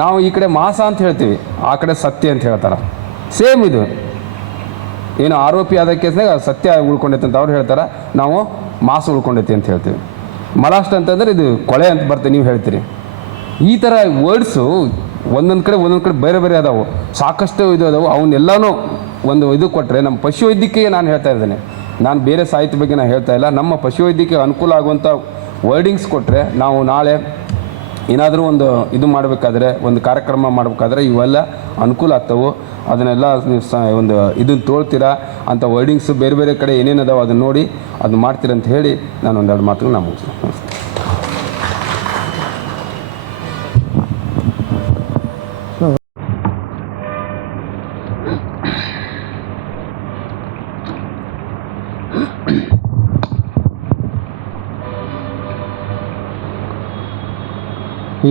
ನಾವು ಈ ಕಡೆ ಮಾಸ ಅಂತ ಹೇಳ್ತೀವಿ, ಆ ಕಡೆ ಸತ್ಯ ಅಂತ ಹೇಳ್ತಾರೆ. ಸೇಮ್ ಇದು ಏನು ಆರೋಪಿ ಆದ ಕೇಸ್ನಾಗ ಸತ್ಯ ಉಳ್ಕೊಂಡೈತೆ ಅಂತ ಅವ್ರು ಹೇಳ್ತಾರೆ, ನಾವು ಮಾಸ ಉಳ್ಕೊಂಡೈತಿ ಅಂತ ಹೇಳ್ತೀವಿ. ಮಲಾಷ್ಟ ಅಂತಂದ್ರೆ ಇದು ಕೊಳೆ ಅಂತ ಬರ್ತೇವೆ, ನೀವು ಹೇಳ್ತೀರಿ. ಈ ಥರ ವರ್ಡ್ಸು ಒಂದೊಂದು ಕಡೆ ಬೇರೆ ಬೇರೆ ಅದಾವು, ಸಾಕಷ್ಟು ಇದು ಅದಾವು. ಅವನ್ನೆಲ್ಲನೂ ಒಂದು ಇದು ಕೊಟ್ಟರೆ ನಮ್ಮ ಪಶುವೈದ್ಯಕೀಯ ನಾನು ಹೇಳ್ತಾ ಇದ್ದೇನೆ, ನಾನು ಬೇರೆ ಸಾಹಿತ್ಯ ಬಗ್ಗೆ ನಾನು ಹೇಳ್ತಾ ಇಲ್ಲ. ನಮ್ಮ ಪಶುವೈದ್ಯಕೀಯ ಅನುಕೂಲ ಆಗುವಂಥ ವರ್ಡಿಂಗ್ಸ್ ಕೊಟ್ಟರೆ ನಾವು ನಾಳೆ ಏನಾದರೂ ಒಂದು ಇದು ಮಾಡಬೇಕಾದ್ರೆ, ಒಂದು ಕಾರ್ಯಕ್ರಮ ಮಾಡಬೇಕಾದ್ರೆ ಇವೆಲ್ಲ ಅನುಕೂಲ ಆಗ್ತವೆ. ಅದನ್ನೆಲ್ಲ ಒಂದು ಇದನ್ನು ತೋಳ್ತೀರಾ ಅಂತ ವರ್ಡಿಂಗ್ಸ್ ಬೇರೆ ಬೇರೆ ಕಡೆ ಏನೇನು ಅದಾವೆ ಅದನ್ನು ನೋಡಿ ಅದನ್ನು ಮಾಡ್ತೀರಾ ಅಂತ ಹೇಳಿ ನಾನು ಒಂದೆರಡು ಮಾತುಗಳು ನಾನು ಮುಗಿಸ್ತೀನಿ.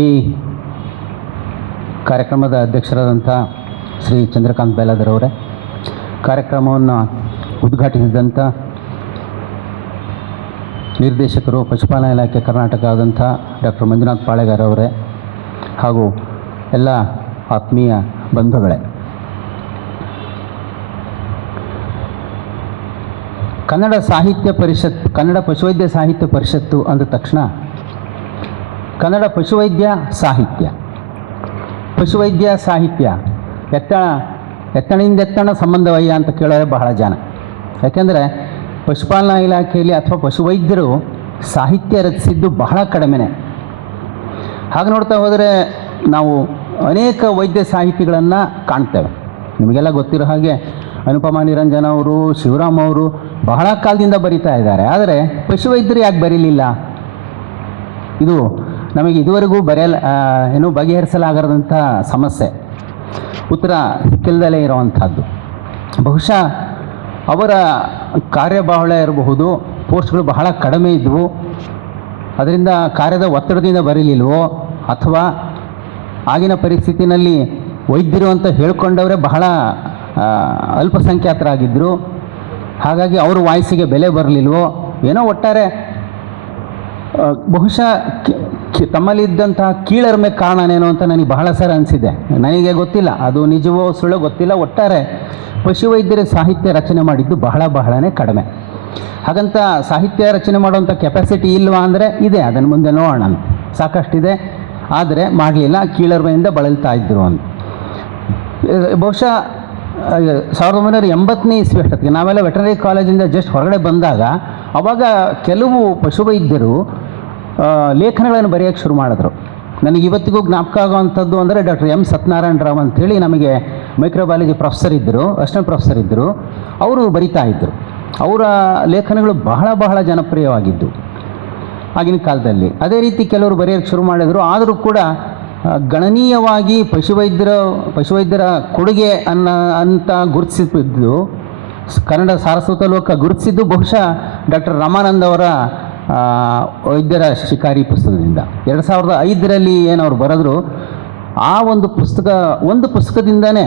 ಈ ಕಾರ್ಯಕ್ರಮದ ಅಧ್ಯಕ್ಷರಾದಂಥ ಶ್ರೀ ಚಂದ್ರಕಾಂತ್ ಬೆಲ್ಲದರವರೇ, ಕಾರ್ಯಕ್ರಮವನ್ನು ಉದ್ಘಾಟಿಸಿದಂಥ ನಿರ್ದೇಶಕರು ಪಶುಪಾಲನಾ ಇಲಾಖೆ ಕರ್ನಾಟಕ ಆದಂಥ ಡಾಕ್ಟರ್ ಮಂಜುನಾಥ್ ಪಾಳೆಗಾರ್ ಅವರೇ, ಹಾಗೂ ಎಲ್ಲ ಆತ್ಮೀಯ ಬಂಧುಗಳೇ, ಕನ್ನಡ ಸಾಹಿತ್ಯ ಪರಿಷತ್, ಕನ್ನಡ ಪಶುವೈದ್ಯ ಸಾಹಿತ್ಯ ಪರಿಷತ್ತು ಅಂದ ತಕ್ಷಣ ಕನ್ನಡ ಪಶುವೈದ್ಯ ಸಾಹಿತ್ಯ. ಪಶುವೈದ್ಯ ಸಾಹಿತ್ಯ ಎತ್ತಣಿಂದೆತ್ತಣ ಸಂಬಂಧವಯ್ಯ ಅಂತ ಕೇಳೋರೆ ಬಹಳ ಜನ. ಯಾಕೆಂದರೆ ಪಶುಪಾಲನಾ ಇಲಾಖೆಯಲ್ಲಿ ಅಥವಾ ಪಶುವೈದ್ಯರು ಸಾಹಿತ್ಯ ರಚಿಸಿದ್ದು ಬಹಳ ಕಡಿಮೆನೇ. ಹಾಗೆ ನೋಡ್ತಾ ಹೋದರೆ ನಾವು ಅನೇಕ ವೈದ್ಯ ಸಾಹಿತಿಗಳನ್ನು ಕಾಣ್ತೇವೆ. ನಿಮಗೆಲ್ಲ ಗೊತ್ತಿರೋ ಹಾಗೆ ಅನುಪಮ ನಿರಂಜನ್ ಅವರು, ಶಿವರಾಮ್ ಅವರು ಬಹಳ ಕಾಲದಿಂದ ಬರಿತಾ ಇದ್ದಾರೆ. ಆದರೆ ಪಶುವೈದ್ಯರು ಯಾಕೆ ಬರೀಲಿಲ್ಲ? ಇದು ನಮಗೆ ಇದುವರೆಗೂ ಬಗೆಹರಿಸಲಾಗದಂಥ ಸಮಸ್ಯೆ, ಉತ್ತರ ಸಿಕ್ಕಿಲ್ಲದಲೇ ಇರುವಂಥದ್ದು. ಬಹುಶಃ ಅವರ ಕಾರ್ಯಬಾಹುಳ್ಯ ಇರಬಹುದು, ಪೋಸ್ಟ್ಗಳು ಬಹಳ ಕಡಿಮೆ ಇದ್ದವು, ಅದರಿಂದ ಕಾರ್ಯದ ಒತ್ತಡದಿಂದ ಬರೀಲಿಲ್ವೋ, ಅಥವಾ ಆಗಿನ ಪರಿಸ್ಥಿತಿನಲ್ಲಿ ವೈದ್ಯರು ಅಂತ ಹೇಳ್ಕೊಂಡವರೇ ಬಹಳ ಅಲ್ಪಸಂಖ್ಯಾತರಾಗಿದ್ದರು, ಹಾಗಾಗಿ ಅವ್ರ ವಾಯ್ಸಿಗೆ ಬೆಲೆ ಬರಲಿಲ್ವೋ ಏನೋ. ಒಟ್ಟಾರೆ ಬಹುಶಃ ತಮ್ಮಲ್ಲಿದ್ದಂತಹ ಕೀಳರಿಮೆ ಕಾರಣನೇನೋ ಅಂತ ನನಗೆ ಬಹಳ ಸರಿ ಅನಿಸಿದೆ. ನನಗೆ ಗೊತ್ತಿಲ್ಲ ಅದು ನಿಜವೋ ಸುಳ್ಳೋ ಗೊತ್ತಿಲ್ಲ. ಒಟ್ಟಾರೆ ಪಶುವೈದ್ಯರ ಸಾಹಿತ್ಯ ರಚನೆ ಮಾಡಿದ್ದು ಬಹಳನೇ ಕಡಿಮೆ. ಹಾಗಂತ ಸಾಹಿತ್ಯ ರಚನೆ ಮಾಡುವಂಥ ಕೆಪಾಸಿಟಿ ಇಲ್ವಾ ಅಂದರೆ ಇದೆ, ಅದನ್ನು ಮುಂದೆ ನೋಡೋಣ. ಸಾಕಷ್ಟಿದೆ, ಆದರೆ ಮಾಡಲಿಲ್ಲ, ಕೀಳರಿಮೆಯಿಂದ ಬಳಲ್ತಾ ಇದ್ದರು ಅಂತ. ಬಹುಶಃ 1980ನೇ ಇಸ್ವಿ ಅಷ್ಟೊತ್ತಿಗೆ ನಾವೆಲ್ಲ ವೆಟರ್ನರಿ ಕಾಲೇಜಿಂದ ಜಸ್ಟ್ ಹೊರಗಡೆ ಬಂದಾಗ ಆವಾಗ ಕೆಲವು ಪಶುವೈದ್ಯರು ಲೇಖನಗಳನ್ನು ಬರೆಯೋಕ್ಕೆ ಶುರು ಮಾಡಿದ್ರು. ನನಗೆ ಇವತ್ತಿಗೂ ಜ್ಞಾಪಕ ಆಗುವಂಥದ್ದು ಅಂದರೆ ಡಾಕ್ಟರ್ ಎಂ ಸತ್ಯನಾರಾಯಣ ರಾವ್ ಅಂತೇಳಿ ನಮಗೆ ಮೈಕ್ರೋಬಯಾಲಜಿ ಪ್ರೊಫೆಸರ್ ಇದ್ದರು, ಅಸಿಸ್ಟೆಂಟ್ ಪ್ರೊಫೆಸರ್ ಇದ್ದರು. ಅವರು ಬರಿತಾ ಇದ್ದರು. ಅವರ ಲೇಖನಗಳು ಬಹಳ ಜನಪ್ರಿಯವಾಗಿದ್ದು ಆಗಿನ ಕಾಲದಲ್ಲಿ. ಅದೇ ರೀತಿ ಕೆಲವರು ಬರೆಯೋಕ್ಕೆ ಶುರು ಮಾಡಿದರು. ಆದರೂ ಕೂಡ ಗಣನೀಯವಾಗಿ ಪಶುವೈದ್ಯರ ಕೊಡುಗೆ ಅಂತ ಗುರುತಿಸಿದ್ದು, ಕನ್ನಡ ಸಾರಸ್ವತ ಲೋಕ ಗುರುತಿಸಿದ್ದು ಬಹುಶಃ ಡಾಕ್ಟರ್ ರಾಮಾನಂದ್ ಅವರ ವೈದ್ಯರ ಶಿಕಾರಿ ಪುಸ್ತಕದಿಂದ 2005ರಲ್ಲಿ ಏನವರು ಬರೆದ್ರು. ಆ ಒಂದು ಪುಸ್ತಕದಿಂದನೇ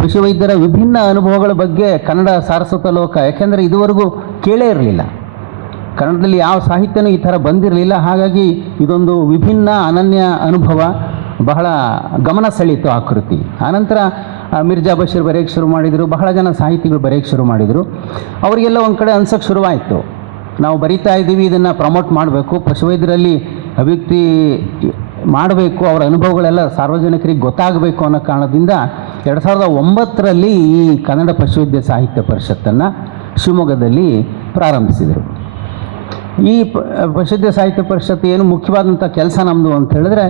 ಪಶುವೈದ್ಯರ ವಿಭಿನ್ನ ಅನುಭವಗಳ ಬಗ್ಗೆ ಕನ್ನಡ ಸಾರಸ್ವತ ಲೋಕ, ಯಾಕೆಂದರೆ ಇದುವರೆಗೂ ಕೇಳೇ ಇರಲಿಲ್ಲ, ಕನ್ನಡದಲ್ಲಿ ಯಾವ ಸಾಹಿತ್ಯನೂ ಈ ಥರ ಬಂದಿರಲಿಲ್ಲ. ಹಾಗಾಗಿ ಇದೊಂದು ವಿಭಿನ್ನ ಅನನ್ಯ ಅನುಭವ, ಬಹಳ ಗಮನ ಸೆಳೀತು ಆ ಕೃತಿ. ಆನಂತರ ಮಿರ್ಜಾ ಬಶೀರ್ ಬರೆಯೋಕ್ಕೆ ಶುರು ಮಾಡಿದರು, ಬಹಳ ಜನ ಸಾಹಿತಿಗಳು ಬರೆಯೋಕ್ಕೆ ಶುರು ಮಾಡಿದರು. ಅವರಿಗೆಲ್ಲ ಒಂದು ಕಡೆ ಅನ್ಸೋಕ್ಕೆ ಶುರುವಾಯಿತು, ನಾವು ಬರಿತಾ ಇದ್ದೀವಿ, ಇದನ್ನು ಪ್ರಮೋಟ್ ಮಾಡಬೇಕು, ಪಶುವೈದ್ಯರಲ್ಲಿ ಅಭಿವ್ಯಕ್ತಿ ಮಾಡಬೇಕು, ಅವರ ಅನುಭವಗಳೆಲ್ಲ ಸಾರ್ವಜನಿಕರಿಗೆ ಗೊತ್ತಾಗಬೇಕು ಅನ್ನೋ ಕಾರಣದಿಂದ 2009ರಲ್ಲಿ ಈ ಕನ್ನಡ ಪಶುವೈದ್ಯ ಸಾಹಿತ್ಯ ಪರಿಷತ್ತನ್ನು ಶಿವಮೊಗ್ಗದಲ್ಲಿ ಪ್ರಾರಂಭಿಸಿದರು. ಈ ಪಶುವೈದ್ಯ ಸಾಹಿತ್ಯ ಪರಿಷತ್ತು ಏನು ಮುಖ್ಯವಾದಂಥ ಕೆಲಸ ನಮ್ಮದು ಅಂತ ಹೇಳಿದ್ರೆ,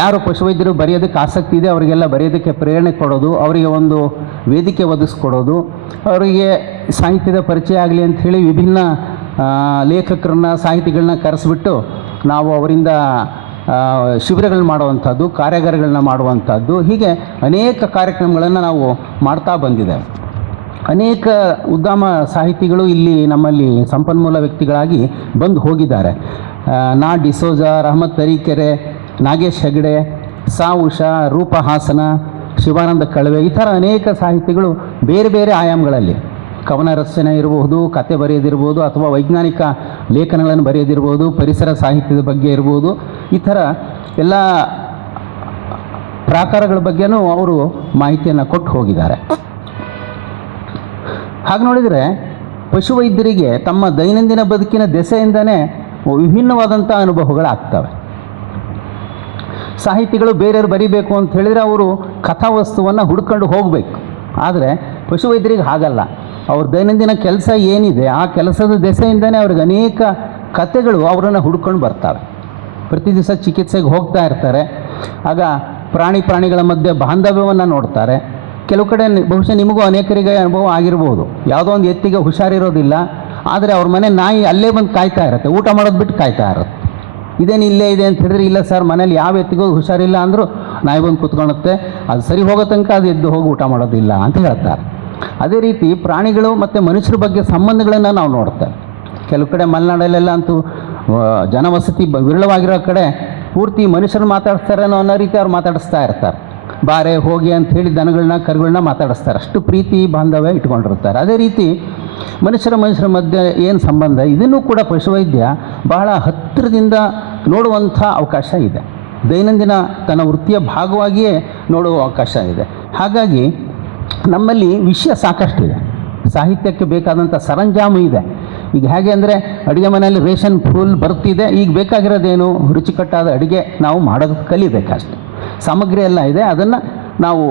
ಯಾರು ಪಶುವೈದ್ಯರು ಬರೆಯೋದಕ್ಕೆ ಆಸಕ್ತಿ ಇದೆ ಅವರಿಗೆಲ್ಲ ಬರೆಯೋದಕ್ಕೆ ಪ್ರೇರಣೆ ಕೊಡೋದು, ಅವರಿಗೆ ಒಂದು ವೇದಿಕೆ ಒದಗಿಸ್ಕೊಡೋದು, ಅವರಿಗೆ ಸಾಹಿತ್ಯದ ಪರಿಚಯ ಆಗಲಿ ಅಂಥೇಳಿ ವಿಭಿನ್ನ ಲೇಖಕರನ್ನ ಸಾಹಿತಿಗಳನ್ನ ಕರೆಸಿಬಿಟ್ಟು ನಾವು ಅವರಿಂದ ಶಿಬಿರಗಳು ಮಾಡುವಂಥದ್ದು, ಕಾರ್ಯಾಗಾರಗಳನ್ನ ಮಾಡುವಂಥದ್ದು, ಹೀಗೆ ಅನೇಕ ಕಾರ್ಯಕ್ರಮಗಳನ್ನು ನಾವು ಮಾಡ್ತಾ ಬಂದಿದ್ದೇವೆ. ಅನೇಕ ಉದ್ಯಮ ಸಾಹಿತಿಗಳು ಇಲ್ಲಿ ನಮ್ಮಲ್ಲಿ ಸಂಪನ್ಮೂಲ ವ್ಯಕ್ತಿಗಳಾಗಿ ಬಂದು ಹೋಗಿದ್ದಾರೆ. ನಾ ಡಿಸೋಜ, ರಹಮತ್ ತರೀಕೆರೆ, ನಾಗೇಶ್ ಹೆಗಡೆ, ಸಾ ಉಷಾ, ರೂಪ ಹಾಸನ, ಶಿವಾನಂದ ಕಳವೆ, ಈ ಥರ ಅನೇಕ ಸಾಹಿತಿಗಳು ಬೇರೆ ಬೇರೆ ಆಯಾಮಗಳಲ್ಲಿ ಕವನ ರಚನೆ ಇರಬಹುದು, ಕತೆ ಬರೆಯೋದಿರ್ಬೋದು, ಅಥವಾ ವೈಜ್ಞಾನಿಕ ಲೇಖನಗಳನ್ನು ಬರೆಯೋದಿರ್ಬೋದು, ಪರಿಸರ ಸಾಹಿತ್ಯದ ಬಗ್ಗೆ ಇರ್ಬೋದು, ಈ ಥರ ಎಲ್ಲ ಪ್ರಾಕಾರಗಳ ಬಗ್ಗೆನೂ ಅವರು ಮಾಹಿತಿಯನ್ನು ಕೊಟ್ಟು ಹೋಗಿದ್ದಾರೆ. ಹಾಗೆ ನೋಡಿದರೆ ಪಶುವೈದ್ಯರಿಗೆ ತಮ್ಮ ದೈನಂದಿನ ಬದುಕಿನ ದೆಸೆಯಿಂದನೇ ವಿಭಿನ್ನವಾದಂಥ ಅನುಭವಗಳಾಗ್ತವೆ. ಸಾಹಿತಿಗಳು ಬೇರೆಯವರು ಬರಿಬೇಕು ಅಂತ ಹೇಳಿದರೆ ಅವರು ಕಥಾವಸ್ತುವನ್ನು ಹುಡ್ಕೊಂಡು ಹೋಗಬೇಕು. ಆದರೆ ಪಶುವೈದ್ಯರಿಗೆ ಹಾಗಲ್ಲ. ಅವ್ರ ದೈನಂದಿನ ಕೆಲಸ ಏನಿದೆ ಆ ಕೆಲಸದ ದೆಸೆಯಿಂದನೇ ಅವ್ರಿಗೆ ಅನೇಕ ಕಥೆಗಳು ಅವರನ್ನು ಹುಡ್ಕೊಂಡು ಬರ್ತಾವೆ. ಪ್ರತಿ ದಿವಸ ಚಿಕಿತ್ಸೆಗೆ ಹೋಗ್ತಾ ಇರ್ತಾರೆ. ಆಗ ಪ್ರಾಣಿಗಳ ಮಧ್ಯೆ ಬಾಂಧವ್ಯವನ್ನು ನೋಡ್ತಾರೆ. ಕೆಲವು ಕಡೆ ಬಹುಶಃ ನಿಮಗೂ ಅನೇಕರಿಗೆ ಅನುಭವ ಆಗಿರ್ಬೋದು. ಯಾವುದೋ ಒಂದು ಎತ್ತಿಗೆ ಹುಷಾರಿರೋದಿಲ್ಲ, ಆದರೆ ಅವ್ರ ಮನೆ ನಾಯಿ ಅಲ್ಲೇ ಬಂದು ಕಾಯ್ತಾ ಇರುತ್ತೆ, ಊಟ ಮಾಡೋದು ಬಿಟ್ಟು ಕಾಯ್ತಾ ಇರುತ್ತೆ. ಇದೇನು ಇಲ್ಲೇ ಇದೆ ಅಂತ ಹೇಳಿದ್ರೆ, ಇಲ್ಲ ಸರ್ ಮನೇಲಿ ಯಾವ ಎತ್ತಿಗೂ ಹುಷಾರಿಲ್ಲ ಅಂದರೂ ನಾಯಿ ಬಂದು ಕೂತ್ಕೊಳ್ಳುತ್ತೆ, ಅದು ಸರಿ ಹೋಗೋ ತನಕ ಅದು ಎದ್ದು ಹೋಗಿ ಊಟ ಮಾಡೋದಿಲ್ಲ ಅಂತ ಹೇಳ್ತಾರೆ. ಅದೇ ರೀತಿ ಪ್ರಾಣಿಗಳು ಮತ್ತು ಮನುಷ್ಯರ ಬಗ್ಗೆ ಸಂಬಂಧಗಳನ್ನು ನಾವು ನೋಡ್ತೇವೆ. ಕೆಲವು ಕಡೆ ಮಲೆನಾಡಲ್ಲೆಲ್ಲ ಅಂತೂ ಜನವಸತಿ ವಿರಳವಾಗಿರೋ ಕಡೆ ಪೂರ್ತಿ ಮನುಷ್ಯರು ಮಾತಾಡಿಸ್ತಾರೆ ಅನ್ನೋ ರೀತಿ ಅವ್ರು ಮಾತಾಡಿಸ್ತಾ ಇರ್ತಾರೆ. ಬಾರೆ ಹೋಗಿ ಅಂತ ಹೇಳಿ ದನಗಳನ್ನ ಕರುಗಳನ್ನ ಮಾತಾಡಿಸ್ತಾರೆ. ಅಷ್ಟು ಪ್ರೀತಿ ಬಾಂಧವ್ಯ ಇಟ್ಕೊಂಡಿರ್ತಾರೆ. ಅದೇ ರೀತಿ ಮನುಷ್ಯರ ಮಧ್ಯೆ ಏನು ಸಂಬಂಧ, ಇದನ್ನು ಕೂಡ ಪಶುವೈದ್ಯ ಬಹಳ ಹತ್ತಿರದಿಂದ ನೋಡುವಂಥ ಅವಕಾಶ ಇದೆ. ದೈನಂದಿನ ತನ್ನ ವೃತ್ತಿಯ ಭಾಗವಾಗಿಯೇ ನೋಡುವ ಅವಕಾಶ ಇದೆ. ಹಾಗಾಗಿ ನಮ್ಮಲ್ಲಿ ವಿಷಯ ಸಾಕಷ್ಟಿದೆ, ಸಾಹಿತ್ಯಕ್ಕೆ ಬೇಕಾದಂಥ ಸರಂಜಾಮು ಇದೆ. ಈಗ ಹೇಗೆ ಅಂದರೆ ಅಡುಗೆ ಮನೆಯಲ್ಲಿ ರೇಷನ್ ಫುಲ್ ಬರ್ತಿದೆ, ಈಗ ಬೇಕಾಗಿರೋದೇನು ರುಚಿಕಟ್ಟಾದ ಅಡುಗೆ ನಾವು ಮಾಡೋದಕ್ಕೆ ಕಲಿಬೇಕಷ್ಟೆ. ಸಾಮಗ್ರಿ ಎಲ್ಲ ಇದೆ, ಅದನ್ನು ನಾವು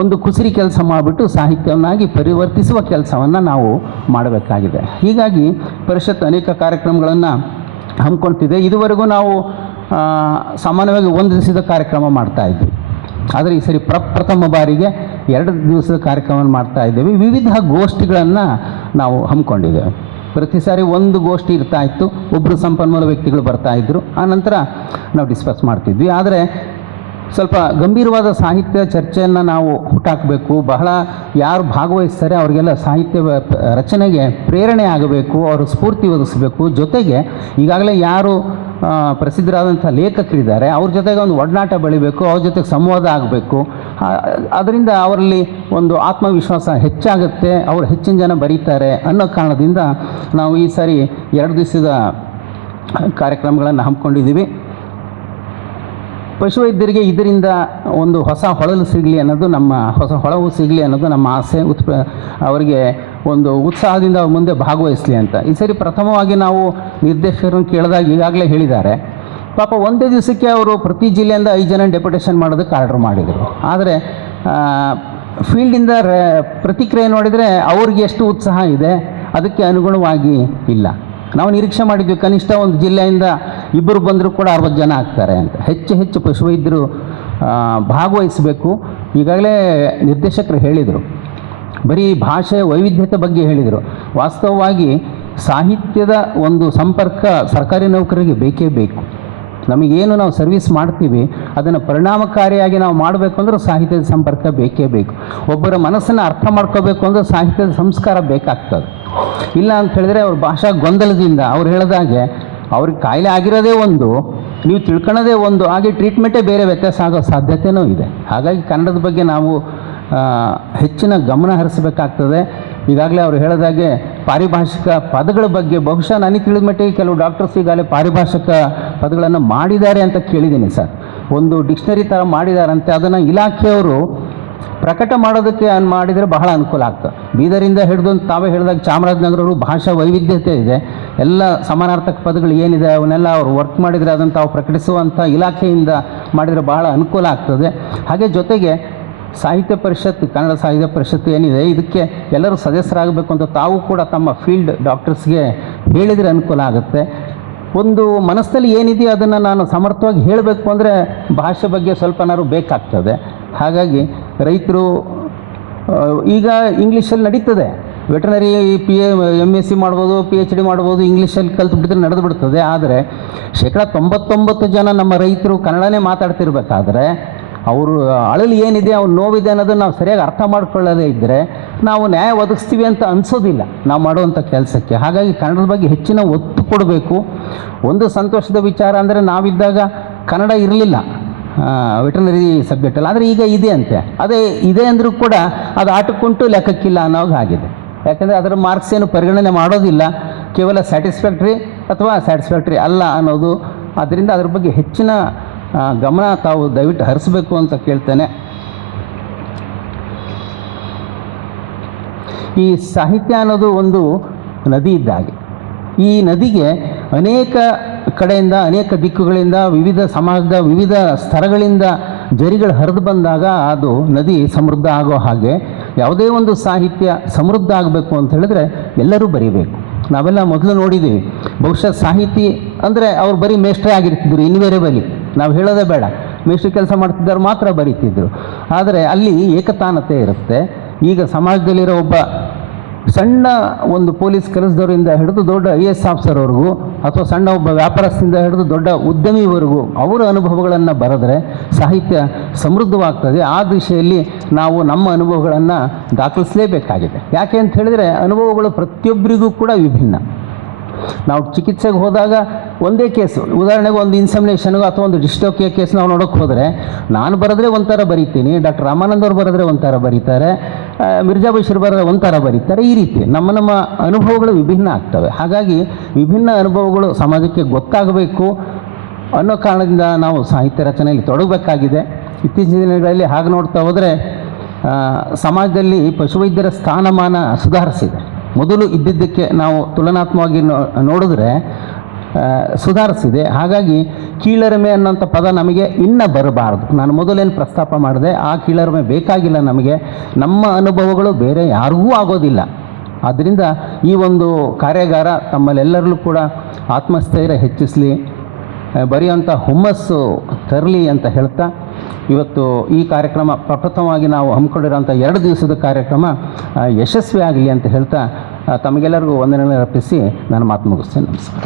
ಒಂದು ಕುಸರಿ ಕೆಲಸ ಮಾಡಿಬಿಟ್ಟು ಸಾಹಿತ್ಯವನ್ನಾಗಿ ಪರಿವರ್ತಿಸುವ ಕೆಲಸವನ್ನು ನಾವು ಮಾಡಬೇಕಾಗಿದೆ. ಹೀಗಾಗಿ ಪರಿಷತ್ ಅನೇಕ ಕಾರ್ಯಕ್ರಮಗಳನ್ನು ಹಮ್ಮಿಕೊಳ್ತಿದೆ. ಇದುವರೆಗೂ ನಾವು ಸಾಮಾನ್ಯವಾಗಿ ಒಂದು ದಿವಸದ ಕಾರ್ಯಕ್ರಮ ಮಾಡ್ತಾಯಿದ್ವಿ, ಆದರೆ ಈ ಸರಿ ಪ್ರಥಮ ಬಾರಿಗೆ 2 ದಿವಸದ ಕಾರ್ಯಕ್ರಮವನ್ನು ಮಾಡ್ತಾ ಇದ್ದೇವೆ. ವಿವಿಧ ಗೋಷ್ಠಿಗಳನ್ನು ನಾವು ಹಮ್ಮಿಕೊಂಡಿದ್ದೇವೆ. ಪ್ರತಿ ಸಾರಿ ಒಂದು ಗೋಷ್ಠಿ ಇರ್ತಾಯಿತ್ತು, ಒಬ್ಬರು ಸಂಪನ್ಮೂಲ ವ್ಯಕ್ತಿಗಳು ಬರ್ತಾಯಿದ್ರು, ಆನಂತರ ನಾವು ಡಿಸ್ಕಸ್ ಮಾಡ್ತಿದ್ವಿ. ಆದರೆ ಸ್ವಲ್ಪ ಗಂಭೀರವಾದ ಸಾಹಿತ್ಯ ಚರ್ಚೆಯನ್ನು ನಾವು ಹುಟ್ಟಾಕಬೇಕು. ಬಹಳ ಯಾರು ಭಾಗವಹಿಸ್ತಾರೆ ಅವರಿಗೆಲ್ಲ ಸಾಹಿತ್ಯ ರಚನೆಗೆ ಪ್ರೇರಣೆ ಆಗಬೇಕು, ಅವರು ಸ್ಫೂರ್ತಿ ಒದಗಿಸಬೇಕು. ಜೊತೆಗೆ ಈಗಾಗಲೇ ಯಾರು ಪ್ರಸಿದ್ಧರಾದಂಥ ಲೇಖಕರಿದ್ದಾರೆ ಅವ್ರ ಜೊತೆಗೆ ಒಂದು ಒಡನಾಟ ಬೆಳಿಬೇಕು, ಅವ್ರ ಜೊತೆಗೆ ಸಂವಾದ ಆಗಬೇಕು. ಅದರಿಂದ ಅವರಲ್ಲಿ ಒಂದು ಆತ್ಮವಿಶ್ವಾಸ ಹೆಚ್ಚಾಗುತ್ತೆ, ಅವರು ಹೆಚ್ಚಿನ ಜನ ಬರೀತಾರೆ ಅನ್ನೋ ಕಾರಣದಿಂದ ನಾವು ಈ ಸಾರಿ 2 ದಿವಸದ ಕಾರ್ಯಕ್ರಮಗಳನ್ನು ಹಮ್ಮಿಕೊಂಡಿದ್ದೀವಿ. ಪಶುವೈದ್ಯರಿಗೆ ಇದರಿಂದ ಒಂದು ಹೊಸ ಹೊಳಲು ಸಿಗಲಿ ಅನ್ನೋದು ಹೊಸ ಹೊಳವು ಸಿಗಲಿ ಅನ್ನೋದು ನಮ್ಮ ಆಸೆ. ಅವರಿಗೆ ಒಂದು ಉತ್ಸಾಹದಿಂದ ಮುಂದೆ ಭಾಗವಹಿಸಲಿ ಅಂತ. ಈ ಸರಿ ಪ್ರಥಮವಾಗಿ ನಾವು ನಿರ್ದೇಶಕರನ್ನು ಕೇಳಿದಾಗ ಈಗಾಗಲೇ ಹೇಳಿದ್ದಾರೆ, ಪಾಪ ಒಂದೇ ದಿವಸಕ್ಕೆ ಅವರು ಪ್ರತಿ ಜಿಲ್ಲೆಯಿಂದ 5 ಜನ ಡೆಪ್ಯುಟೇಷನ್ ಮಾಡೋದಕ್ಕೆ ಆರ್ಡರ್ ಮಾಡಿದರು. ಆದರೆ ಫೀಲ್ಡಿಂದ ಪ್ರತಿಕ್ರಿಯೆ ನೋಡಿದರೆ ಅವ್ರಿಗೆ ಎಷ್ಟು ಉತ್ಸಾಹ ಇದೆ ಅದಕ್ಕೆ ಅನುಗುಣವಾಗಿ ಇಲ್ಲ. ನಾವು ನಿರೀಕ್ಷೆ ಮಾಡಿದ್ವಿ ಕನಿಷ್ಠ ಒಂದು ಜಿಲ್ಲೆಯಿಂದ 2 ಬಂದರೂ ಕೂಡ 60 ಜನ ಆಗ್ತಾರೆ ಅಂತ. ಹೆಚ್ಚು ಪಶುವೈದ್ಯರು ಭಾಗವಹಿಸಬೇಕು. ಈಗಾಗಲೇ ನಿರ್ದೇಶಕರು ಹೇಳಿದರು, ಬರೀ ಭಾಷೆಯ ವೈವಿಧ್ಯತೆ ಬಗ್ಗೆ ಹೇಳಿದರು. ವಾಸ್ತವವಾಗಿ ಸಾಹಿತ್ಯದ ಒಂದು ಸಂಪರ್ಕ ಸರ್ಕಾರಿ ನೌಕರರಿಗೆ ಬೇಕೇ ಬೇಕು. ನಮಗೇನು ನಾವು ಸರ್ವಿಸ್ ಮಾಡ್ತೀವಿ ಅದನ್ನು ಪರಿಣಾಮಕಾರಿಯಾಗಿ ನಾವು ಮಾಡಬೇಕು ಅಂದ್ರೆ ಸಾಹಿತ್ಯದ ಸಂಪರ್ಕ ಬೇಕೇ ಬೇಕು. ಒಬ್ಬರ ಮನಸ್ಸನ್ನು ಅರ್ಥ ಮಾಡ್ಕೋಬೇಕು ಅಂದರೆ ಸಾಹಿತ್ಯದ ಸಂಸ್ಕಾರ ಬೇಕಾಗ್ತದೆ. ಇಲ್ಲ ಅಂತ ಹೇಳಿದ್ರೆ ಅವ್ರ ಭಾಷಾ ಗೊಂದಲದಿಂದ ಅವ್ರು ಹೇಳಿದಾಗೆ ಅವ್ರಿಗೆ ಕಾಯಿಲೆ ಆಗಿರೋದೇ ಒಂದು, ನೀವು ತಿಳ್ಕೊಳ್ಳೋದೇ ಒಂದು, ಹಾಗೆ ಟ್ರೀಟ್ಮೆಂಟೇ ಬೇರೆ ವ್ಯತ್ಯಾಸ ಆಗೋ ಸಾಧ್ಯತೆಯೂ ಇದೆ. ಹಾಗಾಗಿ ಕನ್ನಡದ ಬಗ್ಗೆ ನಾವು ಹೆಚ್ಚಿನ ಗಮನ ಹರಿಸಬೇಕಾಗ್ತದೆ. ಈಗಾಗಲೇ ಅವರು ಹೇಳಿದಾಗೆ ಪಾರಿಭಾಷಿಕ ಪದಗಳ ಬಗ್ಗೆ ಬಹುಶಃ ನನಗೆ ತಿಳಿದ ಮಟ್ಟಿಗೆ ಕೆಲವು ಡಾಕ್ಟರ್ಸ್ ಈಗಾಗಲೇ ಪಾರಿಭಾಷಿಕ ಪದಗಳನ್ನು ಮಾಡಿದ್ದಾರೆ ಅಂತ ಕೇಳಿದ್ದೀನಿ ಸರ್. ಒಂದು ಡಿಕ್ಷನರಿ ಥರ ಮಾಡಿದಾರಂತೆ. ಅದನ್ನು ಇಲಾಖೆಯವರು ಪ್ರಕಟ ಮಾಡೋದಕ್ಕೆ ಮಾಡಿದರೆ ಬಹಳ ಅನುಕೂಲ ಆಗ್ತದೆ. ಬೀದರಿಂದ ಹಿಡಿದು ತಾವೇ ಹೇಳಿದಾಗ ಚಾಮರಾಜನಗರವರು ಭಾಷಾ ವೈವಿಧ್ಯತೆ ಇದೆ, ಎಲ್ಲ ಸಮಾನಾರ್ಥಕ ಪದಗಳು ಏನಿದೆ ಅವನ್ನೆಲ್ಲ ಅವರು ವರ್ಕ್ ಮಾಡಿದರೆ ಅದನ್ನು ತಾವು ಪ್ರಕಟಿಸುವಂಥ ಇಲಾಖೆಯಿಂದ ಮಾಡಿದರೆ ಬಹಳ ಅನುಕೂಲ ಆಗ್ತದೆ. ಹಾಗೆ ಜೊತೆಗೆ ಸಾಹಿತ್ಯ ಪರಿಷತ್, ಕನ್ನಡ ಸಾಹಿತ್ಯ ಪರಿಷತ್ತು ಏನಿದೆ ಇದಕ್ಕೆ ಎಲ್ಲರೂ ಸದಸ್ಯರಾಗಬೇಕು ಅಂತ ತಾವು ಕೂಡ ತಮ್ಮ ಫೀಲ್ಡ್ ಡಾಕ್ಟರ್ಸ್ಗೆ ಹೇಳಿದರೆ ಅನುಕೂಲ ಆಗುತ್ತೆ. ಒಂದು ಮನಸ್ಸಲ್ಲಿ ಏನಿದೆಯೋ ಅದನ್ನು ನಾನು ಸಮರ್ಥವಾಗಿ ಹೇಳಬೇಕು ಅಂದರೆ ಭಾಷೆ ಬಗ್ಗೆ ಸ್ವಲ್ಪನಾದ್ರು ಬೇಕಾಗ್ತದೆ. ಹಾಗಾಗಿ ರೈತರು ಈಗ ಇಂಗ್ಲೀಷಲ್ಲಿ ನಡೀತದೆ, ವೆಟರ್ನರಿ MSc ಮಾಡ್ಬೋದು, PhD ಮಾಡ್ಬೋದು, ಇಂಗ್ಲೀಷಲ್ಲಿ ಕಲ್ತ್ಬಿಟ್ಟಿದ್ರೆ ನಡೆದು ಬಿಡ್ತದೆ. ಆದರೆ 99% ಜನ ನಮ್ಮ ರೈತರು ಕನ್ನಡನೇ ಮಾತಾಡ್ತಿರ್ಬೇಕಾದ್ರೆ ಅವರು ಅಳಲು ಏನಿದೆ, ಅವ್ರು ನೋವಿದೆ ಅನ್ನೋದನ್ನು ನಾವು ಸರಿಯಾಗಿ ಅರ್ಥ ಮಾಡ್ಕೊಳ್ಳೋದೇ ಇದ್ದರೆ ನಾವು ನ್ಯಾಯ ಒದಗಿಸ್ತೀವಿ ಅಂತ ಅನಿಸೋದಿಲ್ಲ ನಾವು ಮಾಡುವಂಥ ಕೆಲಸಕ್ಕೆ. ಹಾಗಾಗಿ ಕನ್ನಡದ ಬಗ್ಗೆ ಹೆಚ್ಚಿನ ಒತ್ತು ಕೊಡಬೇಕು. ಒಂದು ಸಂತೋಷದ ವಿಚಾರ ಅಂದರೆ ನಾವಿದ್ದಾಗ ಕನ್ನಡ ಇರಲಿಲ್ಲ ವೆಟರ್ನರಿ ಸಬ್ಜೆಕ್ಟಲ್ಲಿ, ಆದರೆ ಈಗ ಇದೆ ಅಂತೆ. ಅದೇ ಇದೆ ಅಂದರೂ ಕೂಡ ಅದು ಆಟಕ್ಕುಂಟು ಲೆಕ್ಕಕ್ಕಿಲ್ಲ ಅನ್ನೋದು ಆಗಿದೆ. ಯಾಕಂದರೆ ಅದರ ಮಾರ್ಕ್ಸ್ ಏನು ಪರಿಗಣನೆ ಮಾಡೋದಿಲ್ಲ, ಕೇವಲ ಸ್ಯಾಟಿಸ್ಫ್ಯಾಕ್ಟ್ರಿ ಅಥವಾ ಸ್ಯಾಟಿಸ್ಫ್ಯಾಕ್ಟ್ರಿ ಅಲ್ಲ ಅನ್ನೋದು. ಆದ್ದರಿಂದ ಅದ್ರ ಬಗ್ಗೆ ಹೆಚ್ಚಿನ ಗಮನ ತಾವು ದಯವಿಟ್ಟು ಹರಿಸಬೇಕು ಅಂತ ಕೇಳ್ತೇನೆ. ಈ ಸಾಹಿತ್ಯ ಅನ್ನೋದು ಒಂದು ನದಿ ಇದ್ದಾಗೆ. ಈ ನದಿಗೆ ಅನೇಕ ಕಡೆಯಿಂದ, ಅನೇಕ ದಿಕ್ಕುಗಳಿಂದ, ವಿವಿಧ ಸಮಾಜದ ವಿವಿಧ ಸ್ತರಗಳಿಂದ ಜರಿಗಳು ಹರಿದು ಬಂದಾಗ ಅದು ನದಿ ಸಮೃದ್ಧ ಆಗೋ ಹಾಗೆ ಯಾವುದೇ ಒಂದು ಸಾಹಿತ್ಯ ಸಮೃದ್ಧ ಆಗಬೇಕು ಅಂತ ಹೇಳಿದ್ರೆ ಎಲ್ಲರೂ ಬರೀಬೇಕು. ನಾವೆಲ್ಲ ಮೊದಲು ನೋಡಿದ್ದೀವಿ, ಬಹುಶಃ ಸಾಹಿತಿ ಅಂದರೆ ಅವ್ರು ಬರೀ ಮೇಷ್ಟ್ರೇ ಆಗಿರ್ತಿದ್ರು, ಇನ್ವೇರಿಯಬಲಿ ನಾವು ಹೇಳೋದೇ ಬೇಡ, ಮೇಷ್ಟ್ರ ಕೆಲಸ ಮಾಡ್ತಿದ್ದವ್ರು ಮಾತ್ರ ಬರೀತಿದ್ರು. ಆದರೆ ಅಲ್ಲಿ ಏಕತಾನತೆ ಇರುತ್ತೆ. ಈಗ ಸಮಾಜದಲ್ಲಿರೋ ಒಬ್ಬ ಸಣ್ಣ ಒಂದು ಪೊಲೀಸ್ ಕೆಲಸದವರಿಂದ ಹಿಡಿದು ದೊಡ್ಡ IAS ಆಫೀಸರ್ವರೆಗೂ, ಅಥವಾ ಸಣ್ಣ ಒಬ್ಬ ವ್ಯಾಪಾರಸ್ಥರಿಂದ ಹಿಡಿದು ದೊಡ್ಡ ಉದ್ಯಮಿವರೆಗೂ ಅವರ ಅನುಭವಗಳನ್ನು ಬರೆದ್ರೆ ಸಾಹಿತ್ಯ ಸಮೃದ್ಧವಾಗ್ತದೆ. ಆ ದಿಶೆಯಲ್ಲಿ ನಾವು ನಮ್ಮ ಅನುಭವಗಳನ್ನು ದಾಖಲಿಸಲೇಬೇಕಾಗಿದೆ. ಯಾಕೆ ಅಂತ ಹೇಳಿದರೆ ಅನುಭವಗಳು ಪ್ರತಿಯೊಬ್ಬರಿಗೂ ಕೂಡ ವಿಭಿನ್ನ. ನಾವು ಚಿಕಿತ್ಸೆಗೆ ಹೋದಾಗ ಒಂದೇ ಕೇಸು, ಉದಾಹರಣೆಗೆ ಒಂದು ಇನ್ಸಮಿನೇಷನ್ಗೂ ಅಥವಾ ಒಂದು ಡಿಸ್ಟೋಕಿಯಾ ಕೇಸ್ ನಾವು ನೋಡೋಕ್ಕೆ ಹೋದರೆ ನಾನು ಬರೆದ್ರೆ ಒಂಥರ ಬರೀತೀನಿ, ಡಾಕ್ಟರ್ ರಾಮಾನಂದ್ ಅವರು ಬರೆದ್ರೆ ಒಂಥರ ಬರೀತಾರೆ, ಮಿರ್ಜಾ ಬಶೀರ್ ಬರೆದ್ರೆ ಒಂಥರ ಬರೀತಾರೆ. ಈ ರೀತಿ ನಮ್ಮ ಅನುಭವಗಳು ವಿಭಿನ್ನ ಆಗ್ತವೆ. ಹಾಗಾಗಿ ವಿಭಿನ್ನ ಅನುಭವಗಳು ಸಮಾಜಕ್ಕೆ ಗೊತ್ತಾಗಬೇಕು ಅನ್ನೋ ಕಾರಣದಿಂದ ನಾವು ಸಾಹಿತ್ಯ ರಚನೆಯಲ್ಲಿ ತೊಡಗಬೇಕಾಗಿದೆ. ಇತ್ತೀಚಿನ ದಿನಗಳಲ್ಲಿ ಹಾಗೆ ನೋಡ್ತಾ ಹೋದರೆ ಸಮಾಜದಲ್ಲಿ ಪಶುವೈದ್ಯರ ಸ್ಥಾನಮಾನ ಸುಧಾರಿಸಿದೆ. ಮೊದಲು ಇದ್ದಿದ್ದಕ್ಕೆ ನಾವು ತುಲನಾತ್ಮಕವಾಗಿ ನೋಡಿದ್ರೆ ಸುಧಾರಿಸಿದೆ. ಹಾಗಾಗಿ ಕೀಳರಿಮೆ ಅನ್ನೋಂಥ ಪದ ನಮಗೆ ಇನ್ನೂ ಬರಬಾರ್ದು. ನಾನು ಮೊದಲೇನು ಪ್ರಸ್ತಾಪ ಮಾಡಿದೆ, ಆ ಕೀಳರಿಮೆ ಬೇಕಾಗಿಲ್ಲ ನಮಗೆ. ನಮ್ಮ ಅನುಭವಗಳು ಬೇರೆ ಯಾರಿಗೂ ಆಗೋದಿಲ್ಲ. ಆದ್ದರಿಂದ ಈ ಒಂದು ಕಾರ್ಯಾಗಾರ ತಮ್ಮಲ್ಲೆಲ್ಲರಲ್ಲೂ ಕೂಡ ಆತ್ಮಸ್ಥೈರ್ಯ ಹೆಚ್ಚಿಸಲಿ, ಬರೆಯುವಂಥ ಹುಮ್ಮಸ್ಸು ತರಲಿ ಅಂತ ಹೇಳ್ತಾ, ಇವತ್ತು ಈ ಕಾರ್ಯಕ್ರಮ ಪ್ರಪ್ರಥಮವಾಗಿ ನಾವು ಹಮ್ಮಿಕೊಂಡಿರೋಂಥ 2 ದಿವಸದ ಕಾರ್ಯಕ್ರಮ ಯಶಸ್ವಿ ಆಗಲಿ ಅಂತ ಹೇಳ್ತಾ ತಮಗೆಲ್ಲರಿಗೂ ವಂದನೆಗಳನ್ನು ಅರ್ಪಿಸಿ ನಾನು ಮಾತು ಮುಗಿಸ್ತೇನೆ. ನಮಸ್ಕಾರ.